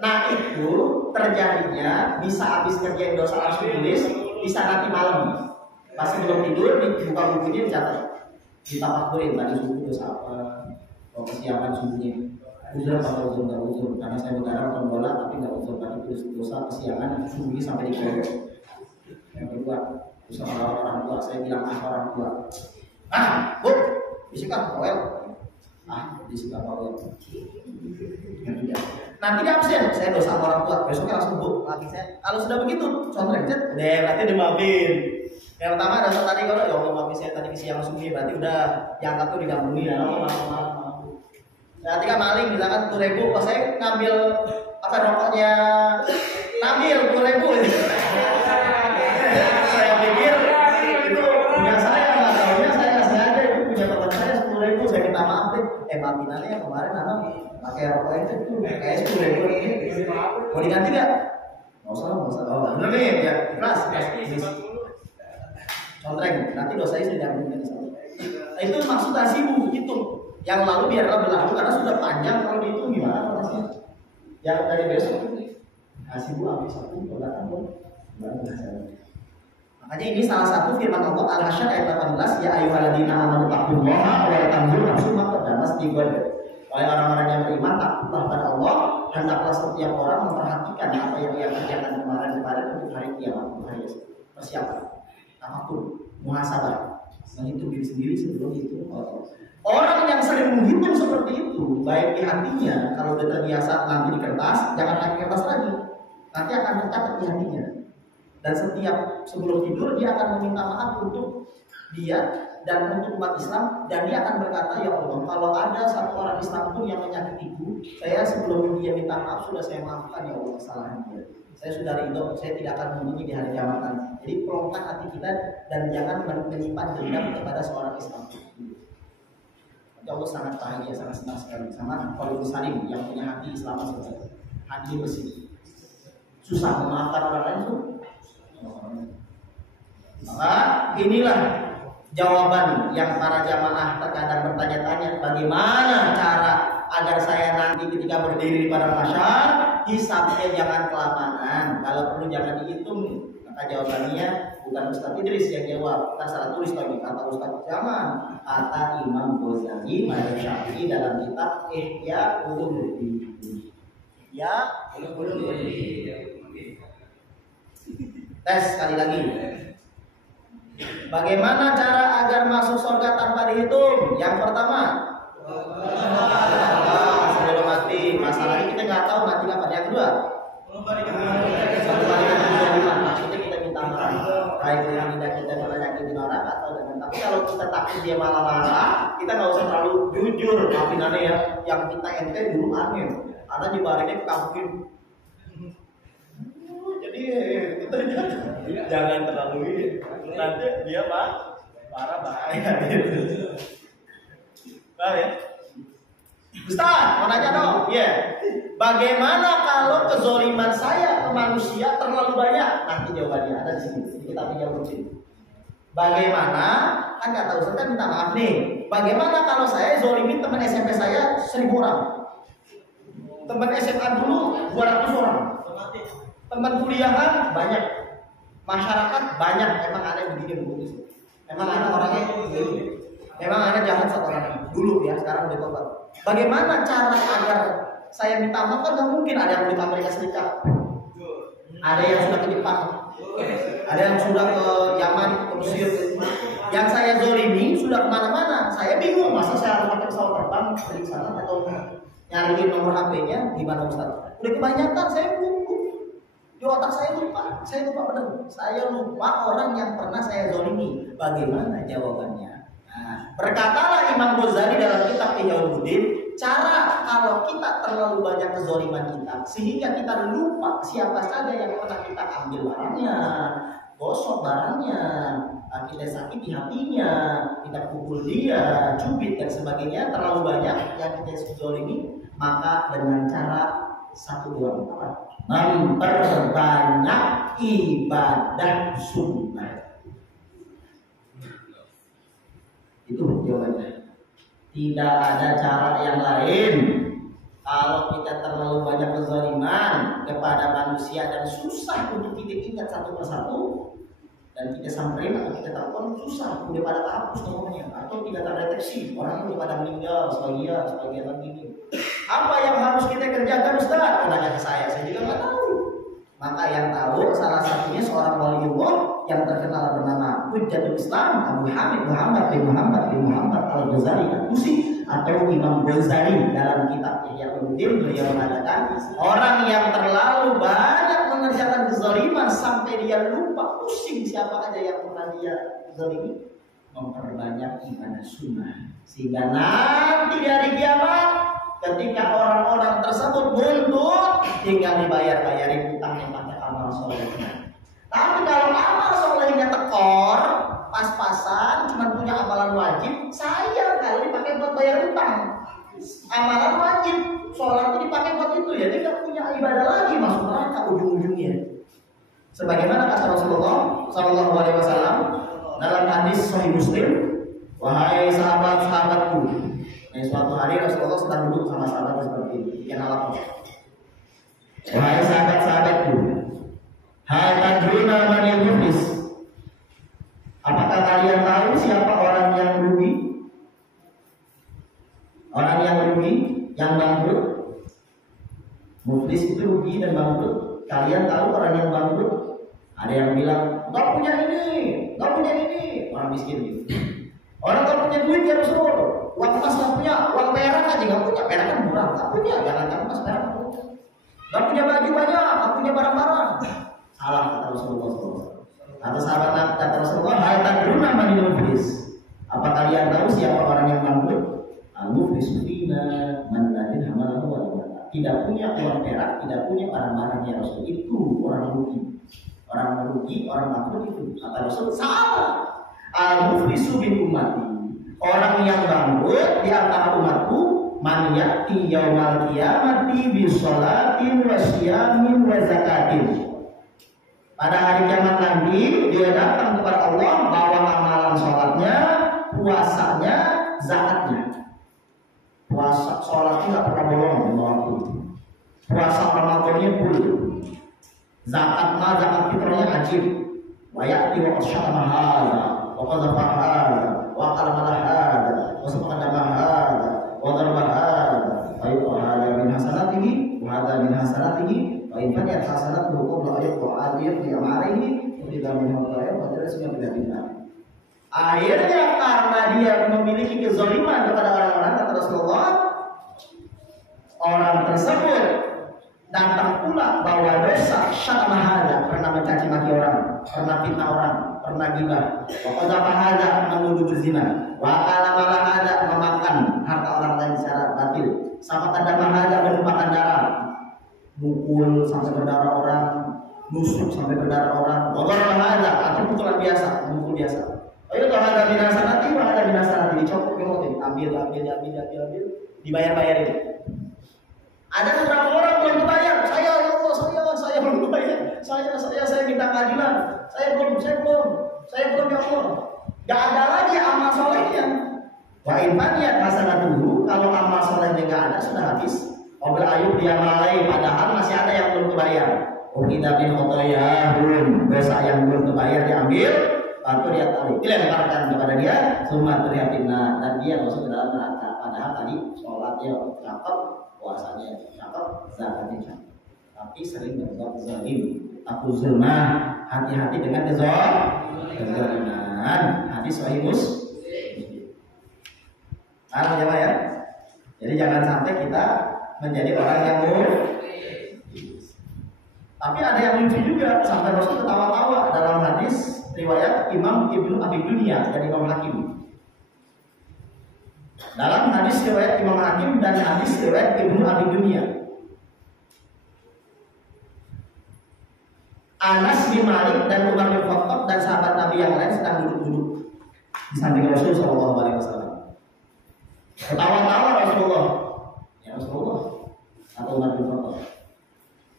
Nah itu terjadinya bisa habis kerjain dosa langsung tulis, bisa nanti malam pas sebelum tidur dibuka bukunya dicatat, ditafakurin tadi subuh dosa apa, kesiapan subuhnya. Udah kalau uzur nggak uzur, karena saya negara nonton bola tapi nggak uzur, tapi terus dosa kesiangan subuhnya sampai di pondok. Yang kedua, dosa orang tua, saya bilang orang tua. Bu, bisikan Powell. Bisikan Powell. Yang tiga, nanti dia absen, saya dosa orang tua, besoknya langsung bu, lagi saya. Kalau sudah begitu, contoh deh, berarti dimaafin. Yang pertama dosa tadi kalau ya Allah maafin saya tadi kesiangan subuhnya, berarti udah diangkat tuh digabungin ya, maaf. Nah, ketika maling misalkan 10.000, pas saya ngambil apa rokoknya Nabil 10.000 saya pikir itu punya saya, nggak tahunya saya kasih aja itu punya teman saya 10.000, saya minta maaf deh. Maafin ya kemarin anak pakai rokok itu kayak 10.000 ini mau diganti nggak? Nggak usah. Oh, bener nih ya ikhlas. Contreng, nanti dosanya sudah diambil. Nah, itu maksud hasibu hitung. Yang lalu biarlah berlalu karena sudah panjang, kalau dihitung gimana prosesnya? Yang dari besok hasibu ambil satu belakang pun. Makanya ini salah satu firman Allah Al-Hasyr ayat 18, ya ayyuhalladzina amanu taqullaha wa la tanzur nafsum ma qaddamat lighad. Wahai orang-orang yang beriman, takutlah pada Allah, hendaklah setiap orang memperhatikan apa yang ia kerjakan kemarin untuk hari kiamat, hari persiapan. Apapun, muhasabah, menghitung diri sendiri sebelum itu. Orang yang sering menghitung seperti itu, baik di hatinya, kalau sudah terbiasa nanti di kertas, jangan pakai kertas lagi, nanti akan tercatat di hatinya. Dan setiap sebelum tidur dia akan meminta maaf untuk dia dan untuk umat Islam, dan dia akan berkata, ya Allah, kalau ada satu orang Islam pun yang menyakitiku, saya sebelum dia minta maaf sudah saya maafkan ya Allah kesalahan dia. Saya sudah ridho, saya tidak akan mengunjungi di hari kiamat nanti. Jadi pelongkan hati kita dan jangan menyimpan dendam kepada seorang Islam. Allah sangat bahagia, sangat senang sekali sama Qalbus Salim yang punya hati Islam seperti hati bersih. Susah memaafkan orang lain tuh. Maka inilah jawaban yang para jamaah terkadang bertanya-tanya, bagaimana cara agar saya nanti ketika berdiri di padang mahsyar hisabnya jangan kelamaan, kalau perlu jangan dihitung. Maka jawabannya bukan Ustaz Idris yang jawab, kita salah tulis lagi, kata Ustaz Jaman, kata Imam Ghazali Mazhab Syafi'i dalam kitab Ihya Ulumuddin. Ya, Ulumuddin. Tes sekali lagi. Bagaimana cara agar masuk surga tanpa dihitung? Yang pertama, sebelum mati. Masalahnya kita nggak tahu mati kapan. Yang kedua, maksudnya kita minta maaf, baik dengan tidak kita menyakitin orang atau dengan. Tapi kalau kita takut dia marah-marah, kita nggak usah terlalu jujur. Maafin aneh ya, yang kita ente dulu aneh, karena jebaringnya kekampukin. Jadi kita jangan terlalu ini, nanti dia marah bahaya gitu. Paham ya? Ustaz, mau nanya dong. Iya. Bagaimana kalau kezoliman saya ke manusia terlalu banyak? Nanti jawabannya ada di sini. Kita tinggal rutin. Bagaimana? Kan kata Ustaz kan minta maaf nih. Bagaimana kalau saya zolimin teman SMP saya 1.000 orang? Teman SMA dulu 200 orang. Teman kuliahan banyak. Masyarakat banyak. Emang ada yang begini begitu. Emang ada orangnya begini. Memang ada jahat satu orang dulu ya, sekarang udah tobat. Bagaimana cara agar saya minta maaf? Kan nggak mungkin. Ada yang di Amerika Serikat, ada yang sudah ke Jepang, ada yang sudah ke Yaman, ke Mesir. Yang saya zolimi sudah kemana-mana. Saya bingung, masa saya harus pakai pesawat terbang dari sana atau nyariin nomor HP-nya gimana Ustaz? Udah kebanyakan, saya lupa. Di otak saya lupa benar. Saya lupa orang yang pernah saya zolimi. Bagaimana jawabannya? Nah, berkatalah Imam Ghazali dalam kitab Ihya Ulumuddin, cara kalau kita terlalu banyak kezaliman kita sehingga kita lupa siapa saja yang pernah kita ambil barangnya, gosok barangnya, kita sakiti hatinya, kita pukul dia, cubit dan sebagainya, terlalu banyak yang kita zalimi, maka dengan cara satu dua memperbanyak ibadah sunnah. jawabannya. Tidak ada cara yang lain. Kalau kita terlalu banyak kezaliman kepada manusia dan susah untuk kita ingat satu persatu, dan kita samperin atau kita telepon, susah, udah pada hapus nomornya atau tidak terdeteksi, orang udah pada meninggal sebagian lagi ini. Apa yang harus kita kerjakan, Ustaz? Tanya ke saya juga nggak tahu. Maka yang tahu salah satunya seorang waliullah yang terkenal bernama Hujjatul Islam Abu Hamid Muhammad bin Muhammad Al-Ghazali Al-Tusi atau Imam Ghazali. Dalam kitab Ihya Ulumuddin beliau mengatakan, orang yang terlalu banyak mengerjakan kezaliman sampai dia lupa pusing siapa aja yang pernah dia zalimi, memperbanyak ibadah sunnah, sehingga nanti di hari kiamat ketika orang-orang tersebut buntut, tinggal dibayar-bayarin utang yang pakai amal solehnya. Tapi kalau amal solehnya tekor, pas-pasan, cuma punya amalan wajib, sayang kalau dipakai buat bayar utang. Amalan wajib, sholat itu dipakai buat itu, ya dia nggak punya ibadah lagi, masuk neraka ujung-ujungnya. Sebagaimana kata Rasulullah Shallallahu Alaihi Wasallam dalam hadis Sahih Muslim, wahai sahabat-sahabatku. Nah, suatu hari Rasulullah sedang duduk sama sahabat seperti ini. Yang alami. Wahai sahabat-sahabatku, hal tadruna manil muflis. Apakah kalian tahu siapa orang yang rugi? Orang yang rugi, yang bangkrut. Muflis itu rugi dan bangkrut. Kalian tahu orang yang bangkrut? Ada yang bilang, nggak punya ini, orang miskin gitu. Orang nggak punya duit ya Rasul. Uang emas nggak punya, uang perak aja nggak punya, perak kan murah, nggak punya, jangan emas perak nggak punya. Nggak punya baju banyak, nggak punya barang-barang. Salah kata Rasulullah SAW. Kata sahabat kata Rasulullah, hal tadruna manil muflis. Apa kalian tahu siapa orang yang bangkrut? Al-muflis fina man ladin hamalahu wa la. Tidak punya uang perak, tidak punya barang-barang ya Rasul. Itu orang rugi. Orang merugi, orang bangkrut itu. Kata Rasul, salah. Al-muflisu bin ummati. Orang yang bangkrut di antara umatku, man ya'ti yaumal qiyamati bi sholatin wa siyamin wa zakatin. Pada hari kiamat nanti dia datang kepada Allah bawa amalan sholatnya, puasanya, zakatnya. Puasa sholatnya nggak pernah bolong lima waktu. Puasa Ramadannya full. Zakat fitrahnya wajib. Wa ya'ti wa asyama hadza wa qadha hadza wa qalama hadza wa sabaqana hadza wa darba hadza fa yu'hada min hasanatihi wa hadza min hasanatihi wa in kanat hasanatuhu qabla ayat wa adiyat bi amalihi wa idza min hadza wa rasmi billahi. Akhirnya karena dia memiliki kezaliman kepada orang-orang, kata Rasulullah, orang tersebut datang pula bawa dosa syamahada, pernah mencaci maki orang, pernah fitnah orang, pernah gibah, waqadzafahada, menuduh berzina, waqalamahada, memakan harta orang lain secara batil, sama kadamahada, menumpahkan darah, mukul sampai berdarah orang, nusuk sampai berdarah orang, waqalamahada, atau pukulan biasa, mukul biasa. Ayo kalau ada binasa nanti, ada binasa nanti, dicopot kemotin, ambil, dibayar-bayarin. Ada beberapa orang belum dibayar, saya belum dibayar, saya minta keadilan, saya belum ya Allah. Gak ada lagi amal solehnya. Wa infaniyat hasanatuhu, kalau amal solehnya gak ada sudah habis. Qabla ayub dia malai, padahal masih ada yang belum dibayar. Kita bin khotoyahum, dosa yang belum dibayar diambil. Atau dia tahu, dilemparkan kepada dia, semua terlihatina dan dia masuk ke dalam neraka. Padahal tadi sholatnya cakep, puasanya cakep, zakatnya cakep, tapi sering berbuat zalim. Aku zulmah, hati-hati dengan kezaliman. Hadis Sahih Muslim. Paham ya? Jadi jangan sampai kita menjadi orang yang tapi ada yang lucu juga, sampai Rasul ketawa-tawa dalam hadis riwayat Imam Ibnu Abi Dunya dan Imam Hakim. Dalam hadis riwayat Imam Hakim dan hadis riwayat Ibnu Abi Dunya, Anas bin Malik dan Umar bin Khattab dan sahabat Nabi yang lain sedang duduk-duduk di samping Rasul Shallallahu Alaihi Wasallam. Ketawa-tawa Rasulullah, ya Rasulullah atau Umar bin Khattab,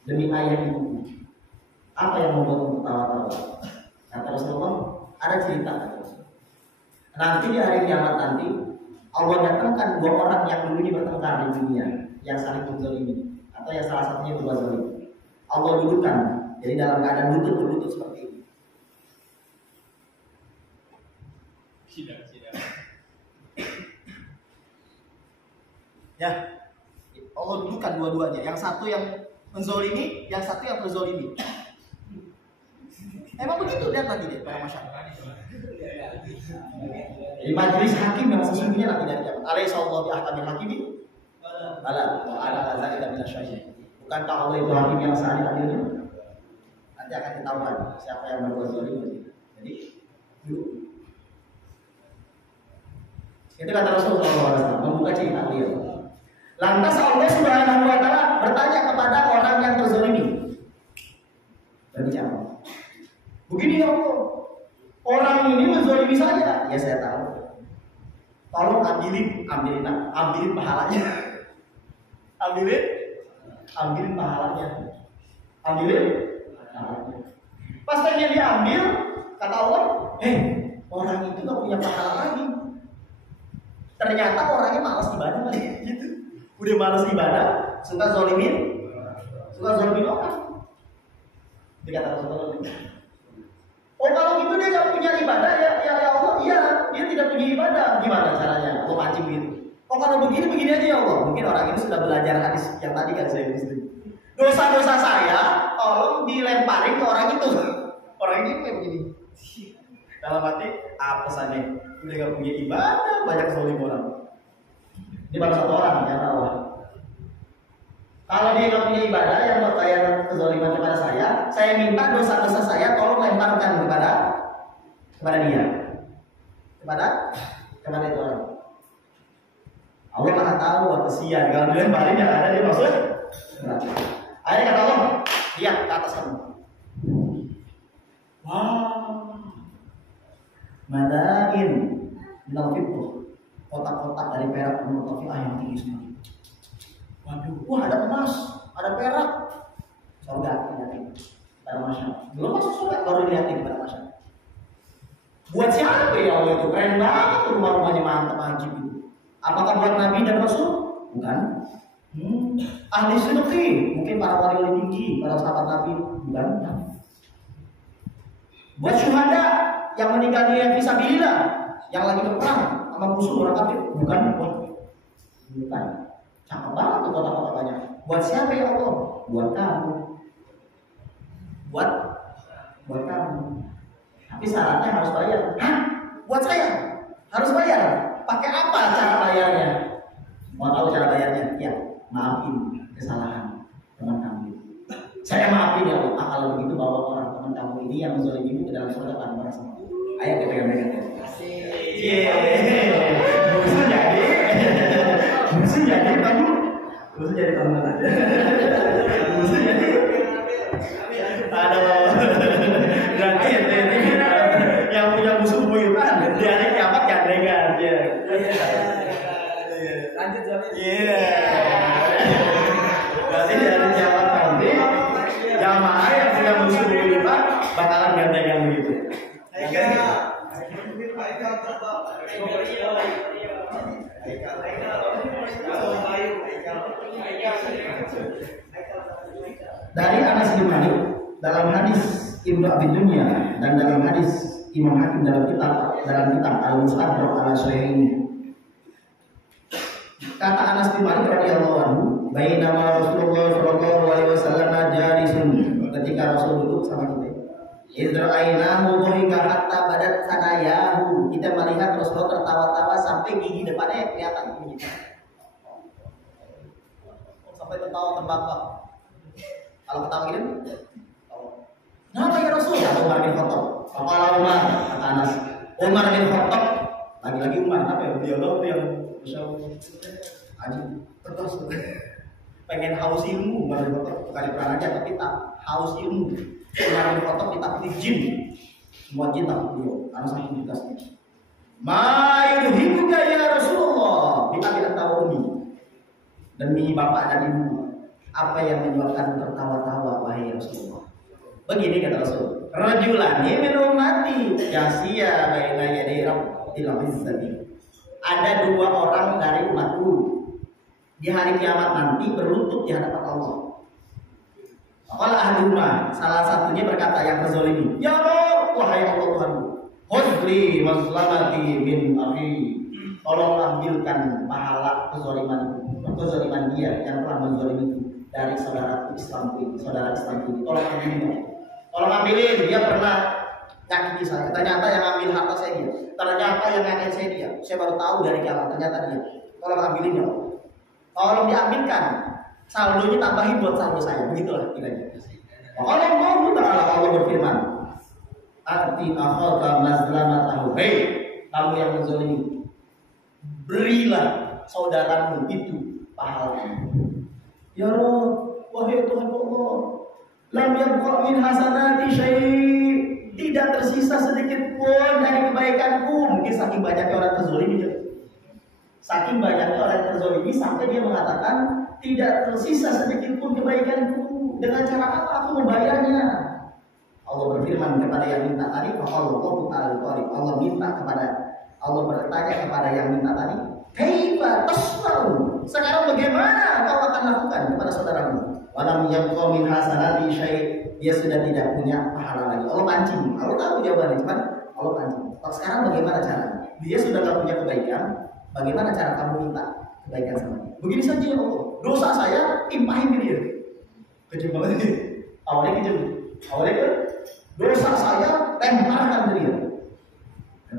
demi ayat ibuku, apa yang membuatmu ketawa-tawa? Kata Rasulullah, ada cerita. Nanti di hari kiamat nanti Allah datangkan dua orang yang dulunya bertengkar di dunia, yang saling menzalimi atau yang salah satunya berbuat zalim. Allah dudukkan, jadi dalam keadaan lutut berlutut seperti ini. Ya, Allah dudukkan dua-duanya. Yang satu yang menzalimi, yang satu yang terzalimi. Emang begitu lihat nanti deh para masyarakat. Di majelis hakim yang sesungguhnya nanti dari kiamat. Alaihissallahu bi'ahkamil hakimin. Bala, wa ala dzalika minasyahidin. Bukankah Allah itu hakim yang seadil-adilnya? Nanti akan ketahuan siapa yang berbuat zalim. Jadi, dulu. Itu kata Rasulullah SAW, membuka cerita beliau. Lantas Allah Subhanahu wa Ta'ala bertanya kepada orang yang terzalimi. Berbicara. Begini ya Allah, orang ini menzalimi saya. Ya saya tahu. Tolong ambilin pahalanya. Ambilin pahalanya. Pas pengen diambil, kata Allah, orang itu gak punya pahala lagi. Ternyata orangnya malas ibadah lagi, gitu. Udah malas ibadah, suka zalimin orang. Dikata Rasulullah. Oh kalau gitu dia nggak punya ibadah ya Allah, iya dia tidak punya ibadah. Gimana caranya? Allah pancing gitu. Oh kalau begini aja ya Allah. Mungkin orang ini sudah belajar hadis yang tadi kan saya bilang. Dosa-dosa saya tolong dilemparin ke orang itu. Orang ini kayak begini. Dalam hati apa saja? Udah nggak punya ibadah, banyak zalim orang. Ini baru satu orang ya Allah. Kalau dia nggak punya ibadah yang berbayar kezaliman kepada saya minta dosa-dosa saya tolong lemparkan kepada dia, kepada itu orang. Allah maha tahu, kesian kalau dilemparin yang ada dia masuk. Akhirnya kata Allah, lihat ke atas kamu. Wow, madain minal fiddah, kotak-kotak dari perak munafiqah yang tinggi sekali. Waduh, wah ada emas, ada perak. Surga dilihatin pada masyarakat. Belum masuk surga baru dilihatin pada masyarakat. Buat siapa ya Allah itu? Keren banget rumah-rumahnya, mantap ajib itu. Apakah buat Nabi dan Rasul? Bukan. Ahli sidqi, mungkin para wali tinggi, para sahabat Nabi, bukan. Buat syuhada yang meninggal di fisabilillah, yang lagi berperang sama musuh orang kafir, bukan. Bukan. Cakep banget tuh kota-kota banyak. Buat siapa ya Allah? Buat kamu. Buat kamu. Tapi syaratnya harus bayar. Hah? Buat saya? Harus bayar? Pakai apa cara bayarnya? Mau tahu cara bayarnya? Ya, maafin kesalahan teman kamu. Saya maafin ya Allah. Kalau begitu bawa orang teman kamu ini yang menzalimimu ke dalam surga tanpa rasa. Ayo kita pegang-pegang. Musuh jadi kamu. Musuh jadi kamu aja. Musuh jadi. Aduh. Berarti yang punya musuh buyutan di hari kiamat gandengan ya. Lanjut Jami. Iya. Berarti di hari kiamat nanti jamaah yang punya musuh buyutan bakalan gandengan begitu. Dari Anas bin Malik dalam hadis Ibnu Abi Dunya dan dalam hadis Imam Hakim dalam kitab Al-Mustadrak al-Sahih. Kata Anas bin Malik radhiyallahu anhu, bainama Rasulullah sallallahu alaihi wasallam jalisun, ketika Rasul duduk sama kita. Idra'ainahu dhahika hatta badat sanayahu. Kita melihat Rasulullah tertawa-tawa sampai gigi depannya kelihatan gigi. Sampai tertawa terbakar. Kalau ketawa gini, kenapa ya Rasul? Ya Umar bin Khattab. Kepala Umar, kata Anas. Umar bin Khattab, lagi-lagi Umar, apa ya? Beliau yang tegas tuh. Pengen haus ilmu, Umar bin Khattab. Bukan perang aja, tapi tak haus ilmu. Umar bin Khattab ditakuti jin. Semua jin takut beliau, karena saking tegasnya. Ma'yuhibuka ya Rasulullah. Kita tidak tahu ini. Demi bapak dan ibu, apa yang menyebabkan tertawa-tawa wahai Rasulullah? Begini kata Rasul, Rajulani min ummati yasiya baina yaday rabbil izzati. Ada dua orang dari umatku di hari kiamat nanti berlutut di hadapan Allah. Qala ahduma, salah satunya berkata yang terzalimi, ya Rabb, wahai Allah Tuhanku, hudli mazlamati min akhi. Tolong ambilkan pahala kezaliman dia yang telah menzalimiku dari saudara Islamku ini. Tolong ambilin. Tolong ambilin, dia pernah nyakiti saya. Ternyata yang ambil harta saya dia. Ternyata yang ngatain saya dia. Saya baru tahu dari kiamat, ternyata dia. Tolong ambilin ya. Tolong diambilkan. Saldonya tambahin buat saldo saya. Begitulah kiranya. Allah Allah berfirman, "Ati akhaka mazlamatahu." Hei, kamu yang menzalimi, berilah saudaramu itu pahalanya. Ya Rabb, wahai Tuhan Allah, lam yabqa min hasanati syai'. Tidak tersisa sedikit pun dari kebaikanku. Mungkin saking banyaknya orang terzalimi. Saking banyaknya orang terzalimi sampai dia mengatakan tidak tersisa sedikit pun kebaikanku. Dengan cara apa aku membayarnya? Allah berfirman kepada yang minta tadi, Allah minta kepada Allah bertanya kepada yang minta tadi, kaifa tasna'u? Sekarang bagaimana kau akan lakukan kepada saudaramu? Walam yabqa min hasanati syai'. Dia sudah tidak punya pahala lagi. Allah pancing. Allah tahu jawabannya, cuman Allah pancing. Sekarang bagaimana caranya? Dia sudah tidak punya kebaikan. Bagaimana cara kamu minta kebaikan sama dia? Begini saja ya Allah. Dosa saya timpahin ke dia. Kejam banget ini. Awalnya kejam. Awalnya kan dosa saya lemparkan ke dia.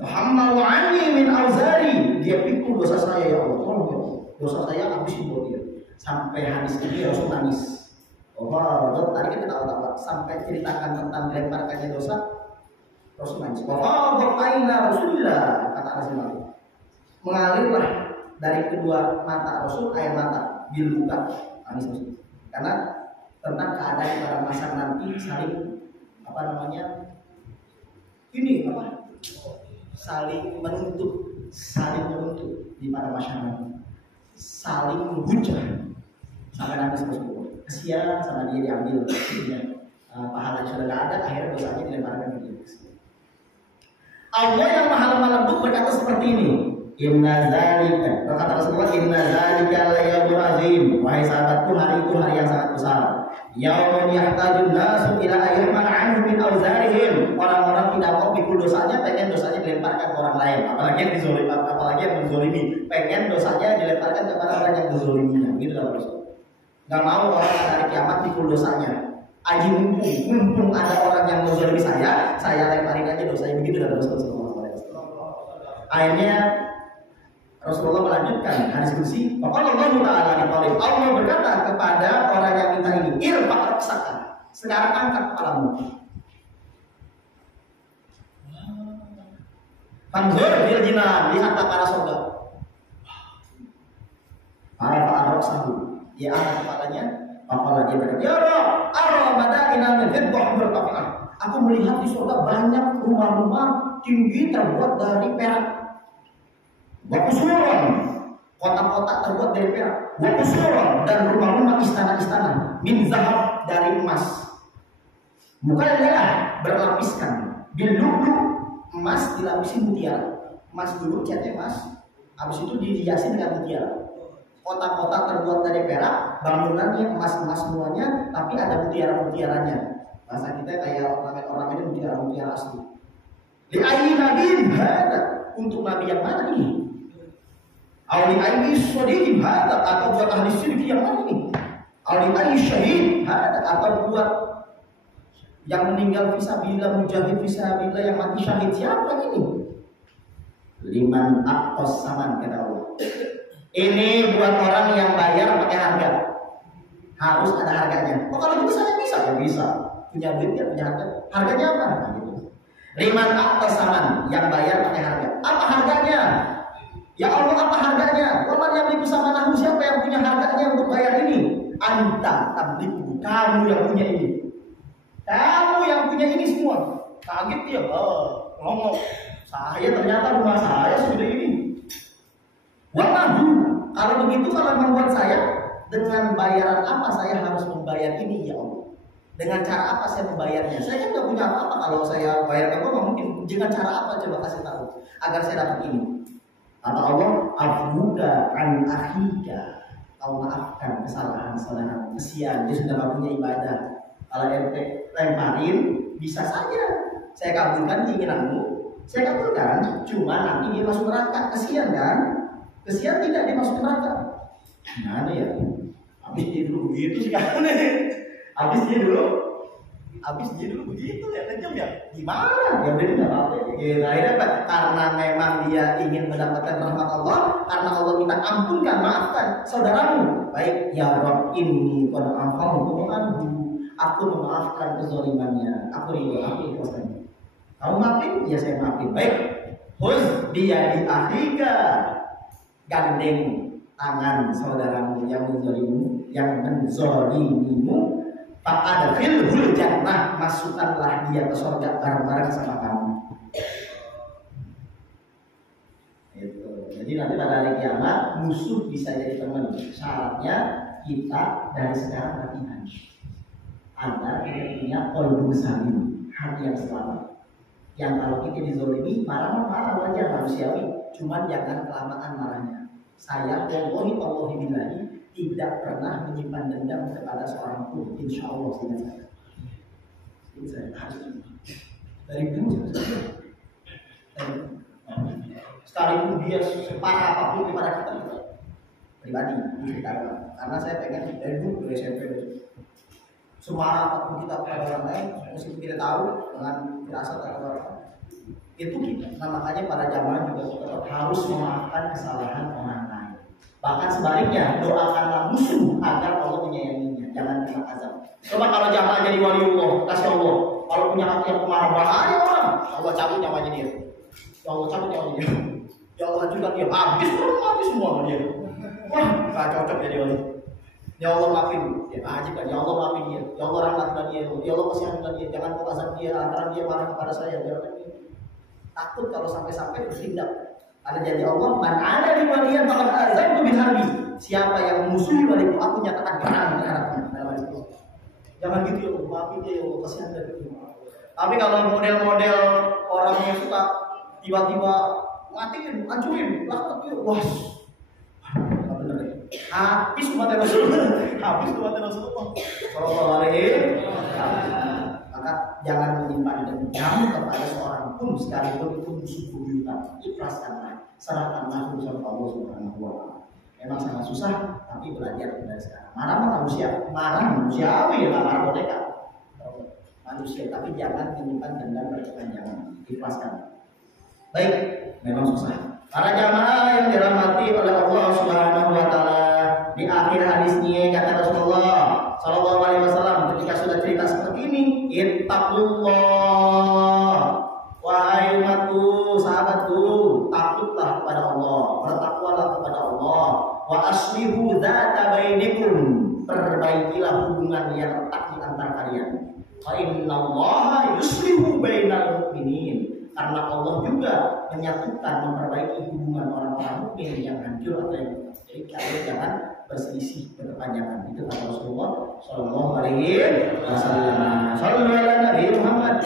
Tahammal anni min auzari. Dia pikul dosa saya ya Allah. Tolong ya Allah. Dosa saya habisin buat dia. Sampai hadis ini Rasul nangis. Tadi kita tahu sampai ceritakan tentang dilemparkannya dosa. Rasul nangis. Aina Rasulullah, kata Rasulullah. Mengalirlah dari kedua mata Rasul air mata bilbuka, nangis Rasul. Karena tentang keadaan pada masa nanti saling saling menuntut di pada masyarakat, saling menghujat sampai nanti seperti kesian sama dia diambil pahala yang sudah tidak ada, akhirnya dosanya dilemparkan ke dia. Allah yang maha lemah lembut berkata seperti ini, inna zalika, berkata Rasulullah, inna zalika la yawmul azim. Wahai sahabatku, hari itu hari yang sangat besar. Yaumun yahtajun nasu ila ayyuman anhu min auzarihim. Orang-orang tidak mau pikul dosanya, pengen dosanya dilemparkan ke orang lain. Apalagi yang dizolimi, apalagi yang menzolimi, pengen dosanya dilemparkan kepada orang yang menzoliminya. Gitu kan Rasul. Gak mau orang hari kiamat pikul dosanya. Aji mumpung ada orang yang menzolimi saya lemparin aja dosanya. Begitu kan Rasulullah. Akhirnya Rasulullah melanjutkan hadis kursi. Allah berkata kepada orang yang minta ini, irfa' raksaka. Sekarang angkat kepalamu. Fanzur bil jinan, lihatlah para surga. Para raksahu. Dia angkat kepalanya. Apalagi dia berkata, ya Rabb, ara madaina min fiddah murtafi'ah. Aku melihat di surga banyak rumah-rumah tinggi terbuat dari perak. Wakusuran, kotak-kotak terbuat dari perak. Wakusuran, dan rumah-rumah istana-istana min zahab, dari emas. Mukallala, berlapiskan. Bil-lu'lu, emas dilapisi mutiara. Emas dulu catnya emas, habis itu dihiasi dengan mutiara. Kotak-kotak terbuat dari perak, bangunannya emas-emas semuanya, tapi ada mutiara-mutiaranya. Bahasa kita kayak ornamen-ornamen mutiara-mutiara asli. Li ayyi nabiyyin hada, untuk nabi yang mana ini? Awli ayyi shadiqin hada, atau buat ahli syirik yang mana ini? Awli ayyi syahid hada, atau buat yang meninggal fisabilillah, mujahid fisabilillah, yang mati syahid. Siapa ini? Liman aqtas saman, kata Allah. Ini buat orang yang bayar pakai harga. Harus ada harganya. Oh kalau gitu saya bisa, ya bisa. Punya duit ya, punya harga. Harganya apa? Nah, gitu. Liman aqtas saman, yang bayar pakai harga. Apa harganya? Ya Allah, apa harganya? Waman yang liku sama nahu, siapa yang punya harganya untuk bayar ini? Anta tabliku, kamu yang punya ini. Kamu yang punya ini semua. Kaget dia, ngomong. Saya ternyata rumah saya sudah ini. Wamahu, kalau begitu kalau membuat saya dengan bayaran apa saya harus membayar ini ya Allah? Dengan cara apa saya membayarnya? Saya kan nggak punya apa-apa kalau saya bayar ke Allah, mungkin dengan cara apa coba kasih tahu agar saya dapat ini. Kata Allah, afuka an akhika. Kau maafkan kesalahan saudara. Kesian, dia sudah gak punya ibadah. Kalau ente lemparin, bisa saja saya kabulkan keinginanmu. Saya kabulkan, cuma nanti dia masuk neraka. Kesian kan? Kesian tidak dia masuk neraka. Gimana ya? Habis dia dulu begitu sih kan? Habis dia dulu begitu ya, kejam ya. Gimana? Ya udah tidak apa-apa. Ya, akhirnya karena memang dia ingin mendapatkan rahmat Allah, karena Allah minta ampunkan, maafkan saudaramu. Baik, ya Rabb inni qad afawtu anhu. Aku memaafkan kezalimannya. Aku ikhlaskan. Kamu maafin? Ya saya maafin. Baik. Huz dia di akhika. Gandeng tangan saudaramu yang menzalimimu. Fa'adkhilhul jannah, masukkanlah dia ke surga bareng-bareng sama kamu. Itu. Jadi nanti pada hari kiamat musuh bisa jadi teman. Syaratnya kita dari sekarang latihan agar kita punya qalbun salim, hati yang selamat. Yang kalau kita dizolimi marah wajar manusiawi, cuman jangan kelamaan marahnya. Saya wallahi billahi tidak pernah menyimpan dendam kepada seorang pun, insya Allah tidak saya. Ini saya harus dari dulu sekalipun dia separah apapun kepada kita pribadi, karena saya pengen dari dulu dari SMP semarah apapun kita kepada orang lain, meskipun kita tahu dengan firasat atau apa itu kita. Nah makanya para jamaah juga tetap harus memaafkan kesalahan orang lain. Bahkan sebaliknya, doakanlah musuh agar Allah menyayanginya, jangan kena azab. Coba kalau jamaah jadi waliullah, kasih Allah. Kalau punya hati yang pemarah bahaya orang, Allah cabut nyawanya dia. Ya Allah cabut nyawanya dia. Ya Allah hancurkan dia, habis semua sama dia. Wah, gak cocok jadi wali. Ya Allah maafin, ya ajib kan. Ya Allah maafin dia. Ya Allah rahmatkan dia. Ya Allah kasihankan dia. Jangan kau azab dia, antara dia marah kepada saya. Jangan dia. Takut kalau sampai bertindak. Ada janji Allah, man ada di waliyan faqad azantu bil harbi. Siapa yang memusuhi waliku, aku nyatakan perang terhadapnya. Jangan gitu ya Allah, maafin dia ya Allah, kasihan dia. Tapi kalau model-model orang yang suka tiba-tiba matiin, hancurin, laknat dia, wah, bener deh. Habis umat Rasulullah, Sallallahu alaihi wasallam. Maka jangan menyimpan dendam kepada seorang pun sekalipun itu musuh buyutan. Ikhlaskanlah, serahkanlah urusan Allah Subhanahu wa taala. Memang sangat susah, tapi belajar dari sekarang. Marah manusiawi ya, marah boneka. Manusia, tapi jangan menyimpan dendam berkepanjangan. Ikhlaskan. Baik, memang susah. Para jamaah yang dirahmati oleh Allah Subhanahu wa taala, di akhir hadisnya kata Rasulullah Sallallahu alaihi wasallam ketika sudah cerita seperti ini, ittaqullah, wahai umatku, sahabatku, takutlah kepada Allah, bertakwalah kepada Allah, wa aslihu dzata bainikum, perbaikilah hubungan yang retak di antara kalian. Fa innallaha yuslihu bainal mu'minin, karena Allah juga menyatukan, memperbaiki hubungan orang-orang mukmin yang hancur atau yang retak. Jadi kalian jangan berselisih berkepanjangan. Itu kata Rasulullah Sallallahu alaihi wasallam. Sallallahu ala Nabi Muhammad.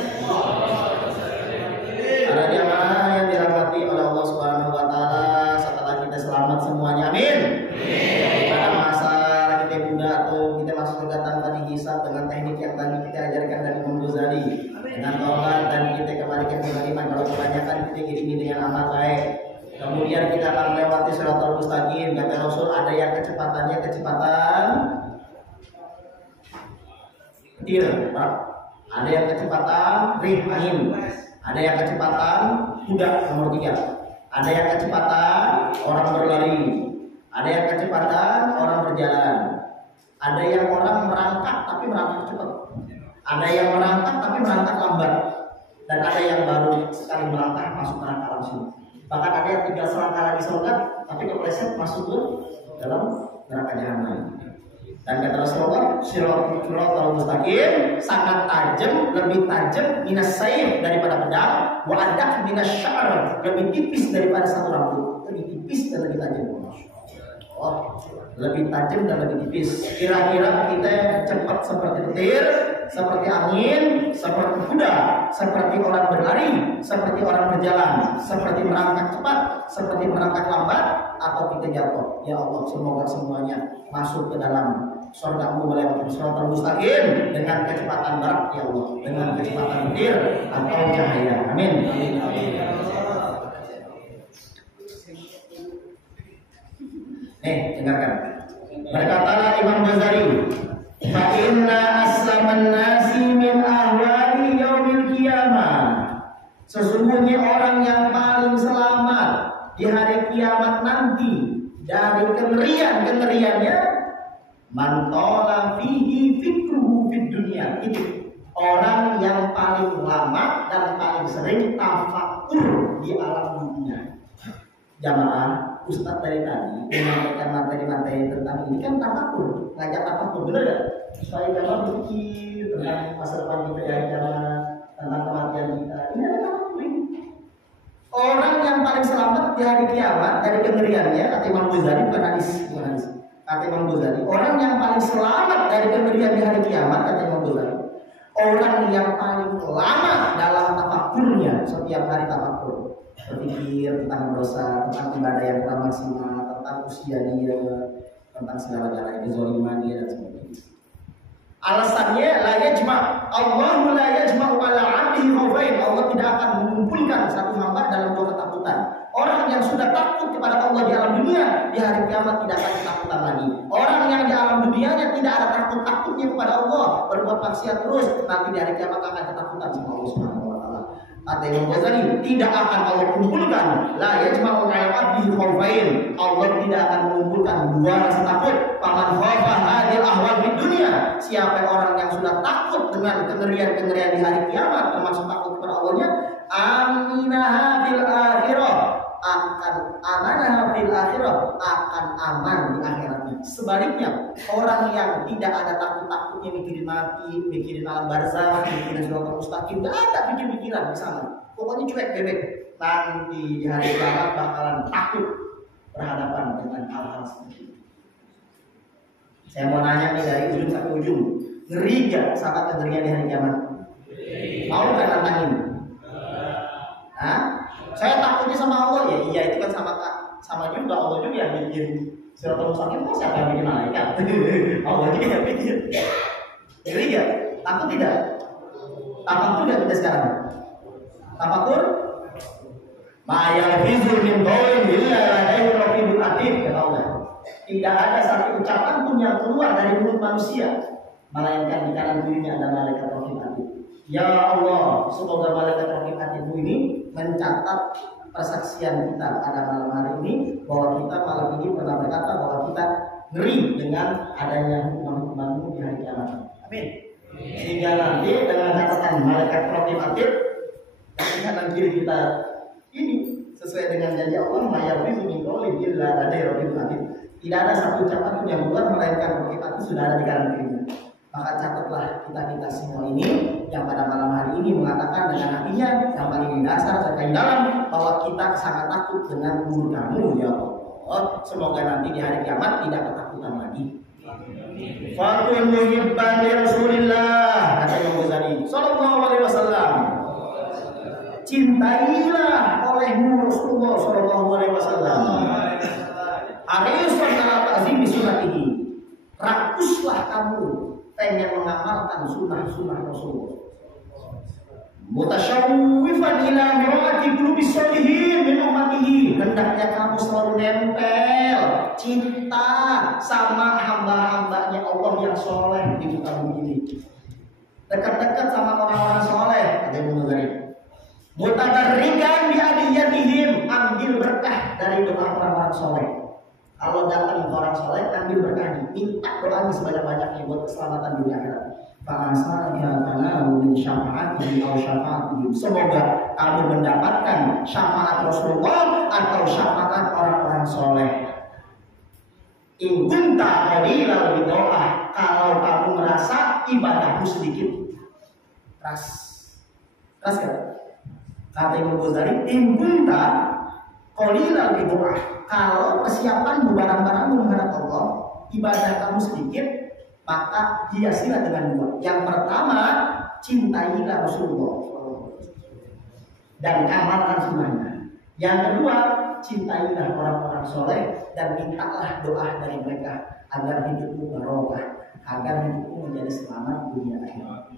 Para jamaah yang dirahmati oleh Allah Subhanahu wa taala, setelah kita selamat semuanya, amin. Pada masa kita muda atau kita masuk surga tanpa dihisab dengan teknik yang tadi kita ajarkan dari Imam Ghazali, dengan taubat dan kita kembalikan beriman. Kalau kebanyakan kita iringi dengan amal baik, kemudian kita akan melewati Shiratal Mustaqim. Kata Rasul, ada yang kecepatannya kecepatan petir, ada yang kecepatan rih angin, ada yang kecepatan kuda nomor 3, ada yang kecepatan orang berlari, ada yang kecepatan orang berjalan, ada yang orang merangkak tapi merangkak cepat, ada yang merangkak tapi merangkak lambat, dan ada yang baru sekali merangkak masuk neraka langsung. Bahkan ada yang tinggal selangkah lagi surga, tapi kepleset masuk ke dalam neraka jahanam. Dan kata Rasulullah, Shiratal Mustaqim sangat tajam, lebih tajam minas sayf daripada pedang, wa adak minas syar, lebih tipis daripada satu rambut, lebih tipis dan lebih tajam. lebih tajam dan lebih tipis. Kira-kira kita cepat seperti petir, seperti angin, seperti kuda, seperti orang berlari, seperti orang berjalan, seperti merangkak cepat, seperti merangkak lambat, atau kita jatuh. Ya Allah, semoga semuanya masuk ke dalam surga-Mu melewati siratal mustaqim dengan kecepatan barak ya Allah, dengan kecepatan petir atau cahaya. Amin. Dengarkan. Berkatalah Imam Ghazali, fa inna aslaman nasi min ahwali yaumil qiyamah. Sesungguhnya orang yang paling selamat di hari kiamat nanti dari kengerian-kengeriannya, man tala fihi fikruhu fid dunya. Itu orang yang paling lama dan paling sering tafakur di alam dunia. Jamaah, Ustadz dari tadi menyampaikan materi-materi tentang ini kan tafakur, ngajak tafakur, bener gak? Supaya jamaah berpikir tentang masa depan kita dari jamaah, tentang kematian kita. Ini adalah tafakur ini. Orang yang paling selamat di hari kiamat dari kengeriannya, kata Imam Ghazali, bukan hadis. Kata Imam Ghazali, orang yang paling selamat dari kengerian di hari kiamat, kata Imam Ghazali, orang yang paling lama dalam tafakurnya, setiap hari tafakur, berpikir tentang dosa, tentang ibadah yang kurang maksimal, tentang usia dia, tentang segala-galanya kezaliman dia dan sebagainya. Alasannya la yajma' Allahu la yajma'u ala 'abdihi khawfain. Allah tidak akan mengumpulkan satu hamba dalam dua ketakutan. Orang yang sudah takut kepada Allah di alam dunia, di hari kiamat tidak akan ketakutan lagi. Orang yang di alam dunianya tidak ada takut-takutnya kepada Allah, berbuat maksiat terus, nanti di hari kiamat akan ketakutan sama Allah Subhanahu wa taala. Kata Imam Ghazali, tidak akan Allah kumpulkan la yajma'u ala 'abdihi khawfain. Allah tidak akan mengumpulkan dua rasa takut. Faman khafa hadhil ahwal di dunia. Siapa orang yang sudah takut dengan kengerian-kengerian di hari kiamat, termasuk takut kepada Allahnya, aminaha fil akhirah, akan aman di akhiratnya. Sebaliknya, orang yang tidak ada takut-takutnya mikirin mati, mikirin alam barzakh, mikirin siratal mustaqim, tidak ada pikir-pikiran di sana. Pokoknya cuek bebek. Nanti di hari kiamat bakalan takut berhadapan dengan hal-hal seperti itu. Saya mau nanya nih dari ujung sampai ujung, ngeri gak sahabat kengerian di hari kiamat? Mau gak nantangin? Hah? Saya takutnya sama Allah ya, iya itu kan sama juga Allah juga yang bikin siratal mustaqim. Kok siapa yang bikin malaikat? Allah juga yang bikin. Ngeri gak? Takut tidak? Tafakur gak kita sekarang? Tafakur? Ma yalfizu min qawlin illa ladayhi raqibun atid, kata Allah. Tidak ada satu ucapan pun yang keluar dari mulut manusia melainkan di kanan kirinya ada malaikat raqib atid. Ya Allah, semoga malaikat raqib atid ini mencatat persaksian kita pada malam hari ini, bahwa kita malam ini pernah berkata bahwa kita ngeri dengan adanya hukuman-hukuman di hari kiamat. Amin. Sehingga nanti dengan catatan malaikat raqib atid di kanan kiri kita ini sesuai dengan janji Allah, mayyafizu min qawlin illa ladayhi raqibun atid. Tidak ada satu ucapan pun yang keluar melainkan raqib atid sudah ada di kanan kirinya. Maka catatlah kita semua ini yang pada malam hari ini mengatakan dengan hatinya yang paling dasar dan paling dalam bahwa kita sangat takut dengan murka-Mu ya Allah. Semoga nanti di hari kiamat tidak ketakutan lagi. Fatul muhibban li Rasulillah, kata Imam Ghazali sallallahu alaihi wasallam. Cintailah olehmu Rasulullah sallallahu alaihi wasallam. Harisun ala ta'zimi sunnatihi. Rakuslah kamu pengen mengamalkan sunnah-sunnah Rasulullah. Mutasyawwifan ila mirati qulubi sholihin min ummatihi. Hendaknya kamu selalu nempel cinta sama hamba-hambanya Allah yang soleh di muka bumi ini. Dekat-dekat sama orang-orang soleh, ada yang mengagari. Mutadarrikan bi adiyatihim, ambil berkah dari doa orang-orang soleh. Kalau datang ke orang soleh, ambil berkah, minta doa sebanyak-banyaknya buat keselamatan dunia akhirat. Semoga kamu mendapatkan syafaat Rasulullah atau syafaat orang-orang soleh. In kunta qalilal bidoa, kalau kamu merasa ibadahmu sedikit keras kan? Kata Imam Ghazali, in kunta Qalilal bidu'ah. Kalau persiapanmu barang-barangmu menghadap Allah, ibadah kamu sedikit, maka hiasilah dengan dua. Yang pertama, cintailah Rasulullah dan amalkan sunnahnya. Yang kedua, cintailah orang-orang soleh dan mintalah doa dari mereka agar hidupmu barokah, agar hidupmu menjadi selamat dunia akhirat.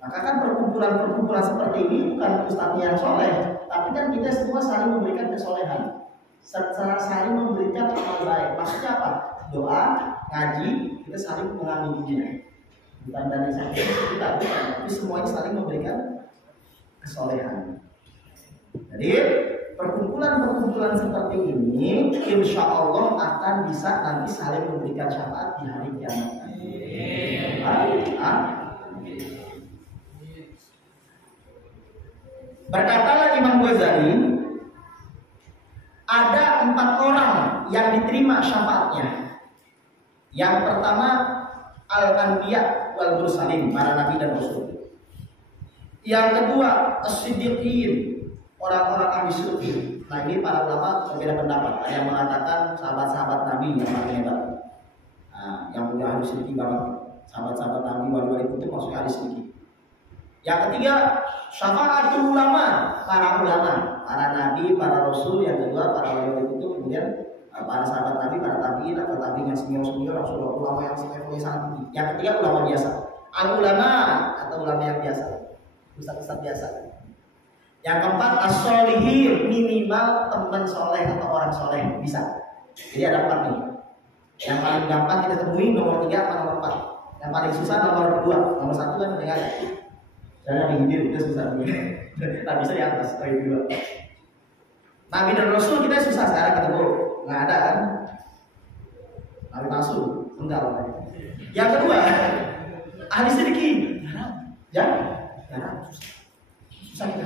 Maka kan perkumpulan-perkumpulan seperti ini bukan ustadz yang soleh, tapi kan kita semua saling memberikan kesolehan, saling memberikan amal baik. Maksudnya apa? Doa, ngaji, kita saling mengamininya. Bukan dari saya kita, bukan, tapi semuanya saling memberikan kesolehan. Jadi perkumpulan-perkumpulan seperti ini, insya Allah akan bisa nanti saling memberikan syafaat di hari kiamat. Berkatalah Imam Ghazali, ada 4 orang yang diterima syafaatnya. Yang pertama, al-anbiya wal mursalin, para nabi dan rasul. Yang kedua, as-siddiqin, orang-orang ahli syurga. Nah, ini para ulama berbeda pendapat. Ada yang mengatakan sahabat-sahabat nabi yang paling hebat. Nah, yang punya ahli syurga banget. Sahabat-sahabat nabi, wali-wali kutub maksudnya ahli syurga. Yang ketiga, syafaatul ulama, para ulama, para nabi, para rasul. Yang kedua, para wali kutub. Kemudian para sahabat nabi, para tabiin, atau tabiin yang senior-senior, rasulullah, ulama yang levelnya sangat tinggi. Yang ketiga, ulama biasa. Al ulama atau ulama yang biasa, ustaz-ustaz biasa. Yang keempat, as-solihin, minimal teman soleh atau orang soleh bisa. Jadi ada 4 nih. Yang paling gampang kita temui nomor 3 atau nomor 4. Yang paling susah nomor 2. Nomor 1 kan mendengar. Jangan dihindir, itu susah dulu. Tak bisa di atas, dari 2. Nabi dan Rasul kita susah sekarang ketemu, nggak ada kan? Nabi palsu, enggak. Yang kedua, ahli sedikit, ya, susah kita.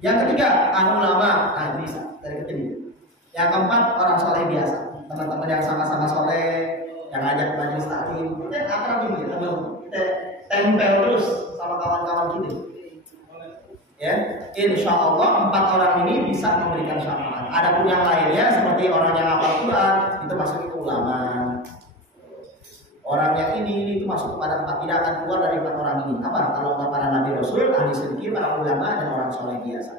Yang ketiga, ulama, bisa dari kecil. Yang keempat, orang soleh biasa, teman-teman yang sama-sama soleh, yang ngajak majelis taklim, kita akrab ini, kita tempel terus sama kawan-kawan kita. Ya, insya Allah 4 orang ini bisa memberikan syafaat. Adapun yang lainnya seperti orang yang hafal Quran itu masuk ke ulama. Orang yang ini itu masuk kepada 4, tidak akan keluar dari 4 orang ini. Apa? Kalau para nabi rasul, ahli sedikit, para ulama dan orang soleh biasa.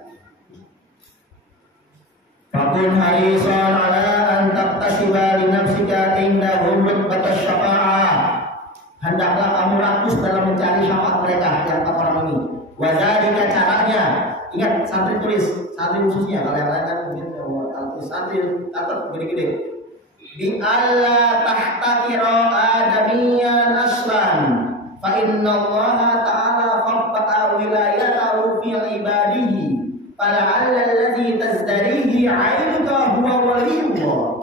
Fakun harisan ala an taqtasiba li nafsika indahum rutbatas syafa'ah. Hendaklah kamu rakus dalam mencari syafaat mereka yang 4 orang ini. Wadzalika caranya, ingat santri tulis, santri khususnya, kalau yang lain kan mungkin tulis santri catat gede-gede. Bi alla tahtakira adamiyan aslan, fa innallaha ta'ala khabba'a wilayatahu fi ibadihi, fala'alla alladhi tazdarihi 'ainuka huwa waliyullah.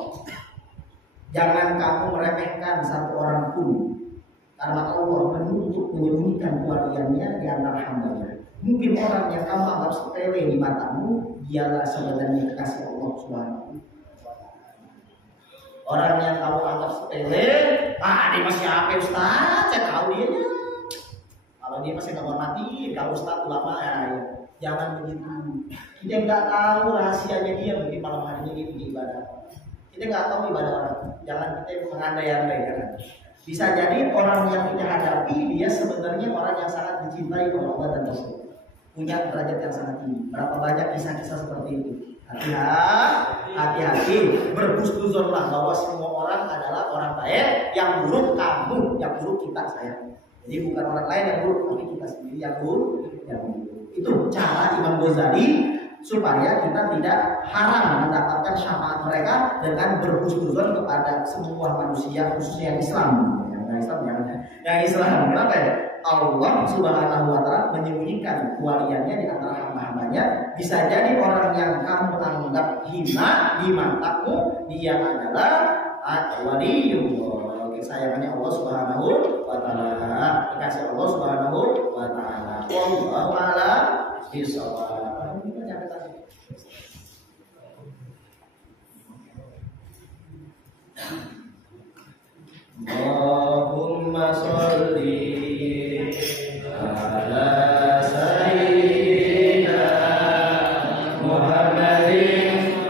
Jangan kamu meremehkan satu orang pun, karena Allah menutup menyembunyikan kewaliannya di antara hamba-Nya. Mungkin orang yang kamu anggap sepele di matamu, dialah sebenarnya kekasih Allah Subhanahu wa Ta'ala. Orang yang kamu anggap sepele, dia masih apa Ustaz? Saya tahu dia nya. Kalau dia masih nggak hormati, kalau Ustaz ulama ya, jangan begitu. Kita nggak tahu rahasianya dia mungkin malam hari ini di ibadah. Kita nggak tahu ibadah orang. Jangan kita mengandai-andai kan. Bisa jadi orang yang kita hadapi dia sebenarnya orang yang sangat dicintai oleh Allah dan Rasul, punya derajat yang sangat tinggi. Berapa banyak kisah-kisah seperti itu. Hati-hati, berhusnuzonlah bahwa semua orang adalah orang baik. Yang buruk kamu, yang buruk kita, saya. Jadi bukan orang lain yang buruk, tapi kita sendiri yang buruk. Itu cara Imam Ghazali supaya kita tidak haram mendapatkan syafaat mereka dengan berhusnuzon kepada semua manusia, khususnya yang Islam. Yang Islam, kenapa ya? Allah Subhanahu wa Ta'ala menyembunyikan kewaliannya di antara hamba-hambanya. Bisa jadi orang yang kamu anggap hina di matamu, dia adalah waliyullah, kesayangannya Allah Subhanahu wa Ta'ala, dikasih Allah Subhanahu wa Ta'ala. Wallahu a'lam bishawab. Allahumma sholli ala sayyidina Muhammadin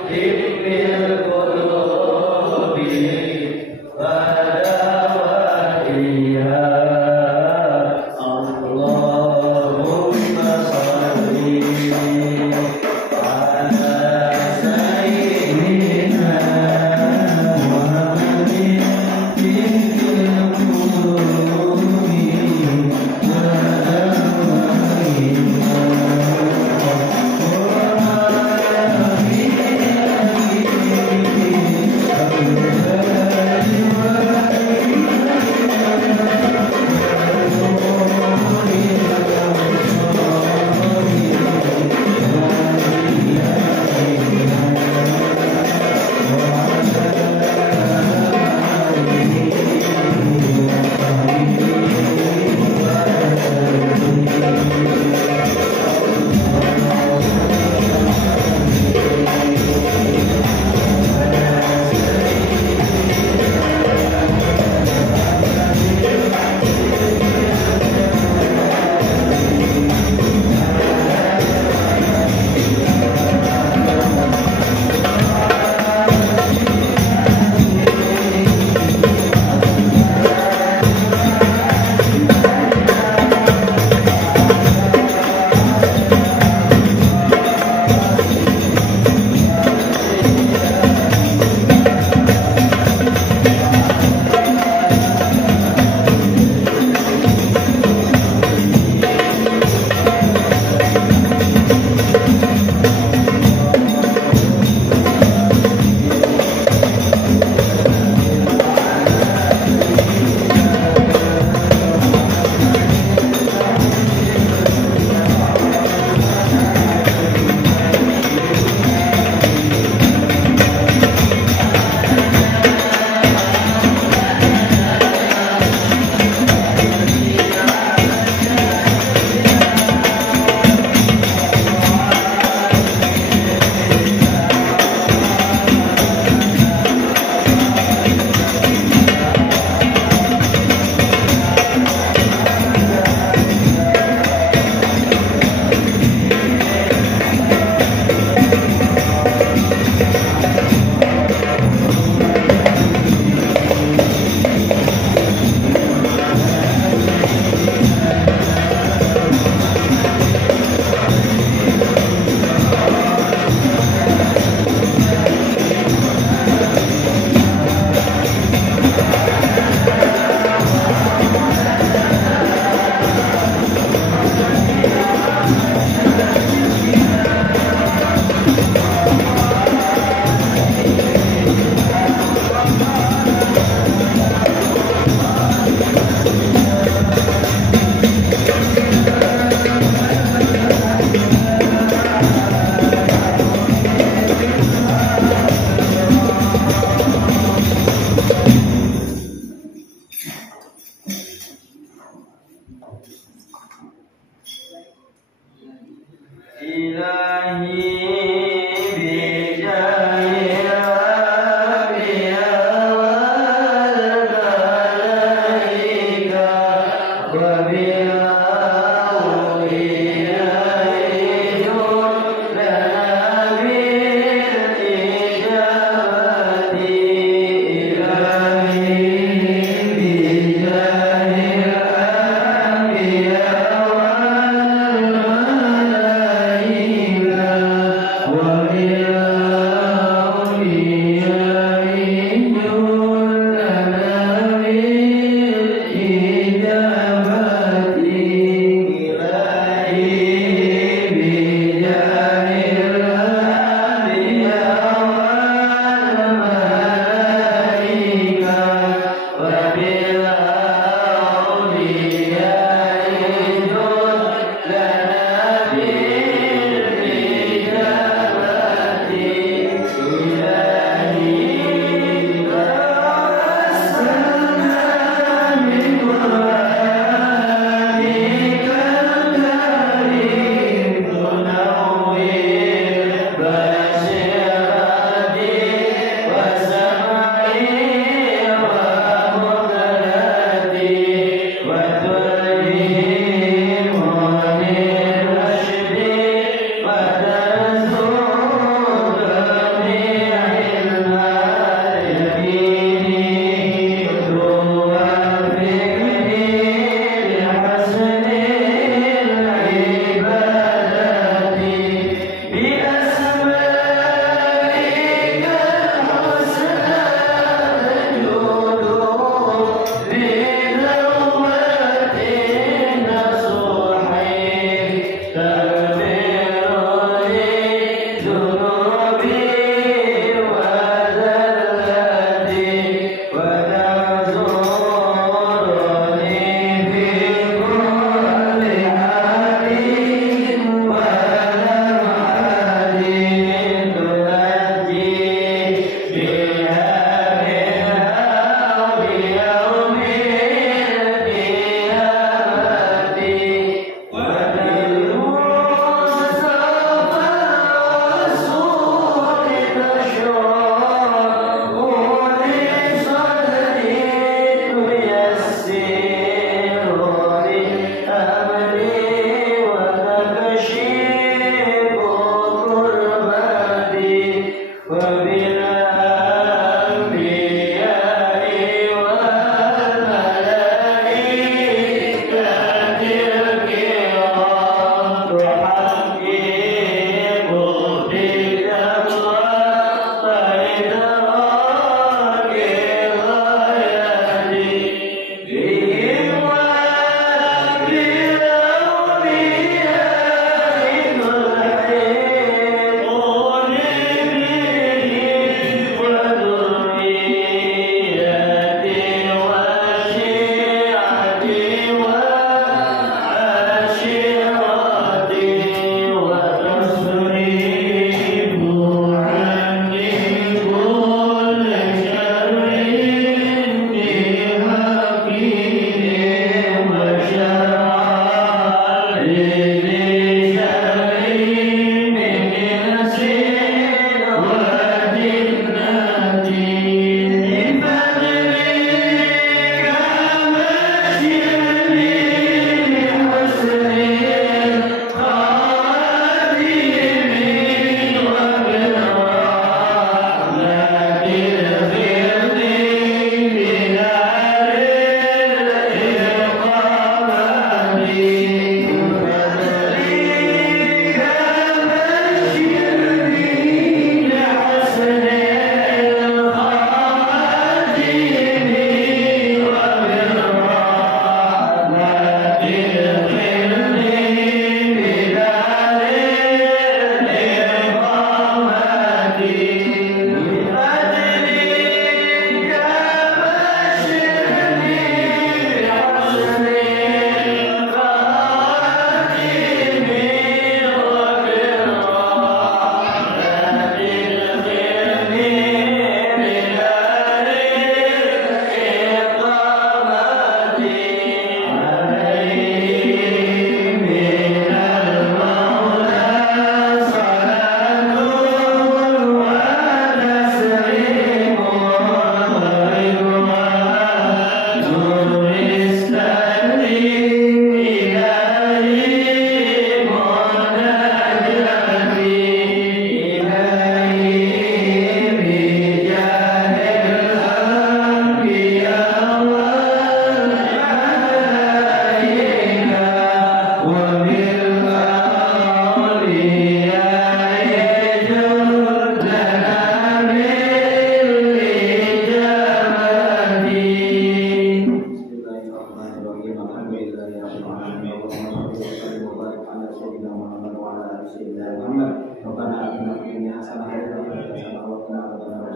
sayyidina Muhammad. Rabbana atina fid dunya hasanah wa fil akhirati hasanah wa qina adzabannar.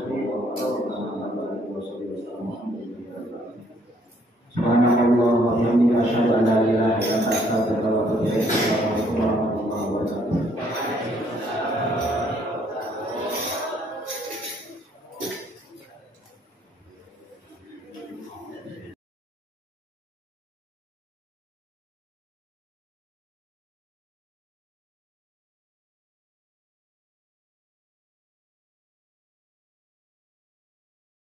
Subhanallah wa bihamdihi asyhadu an la ilaha illa anta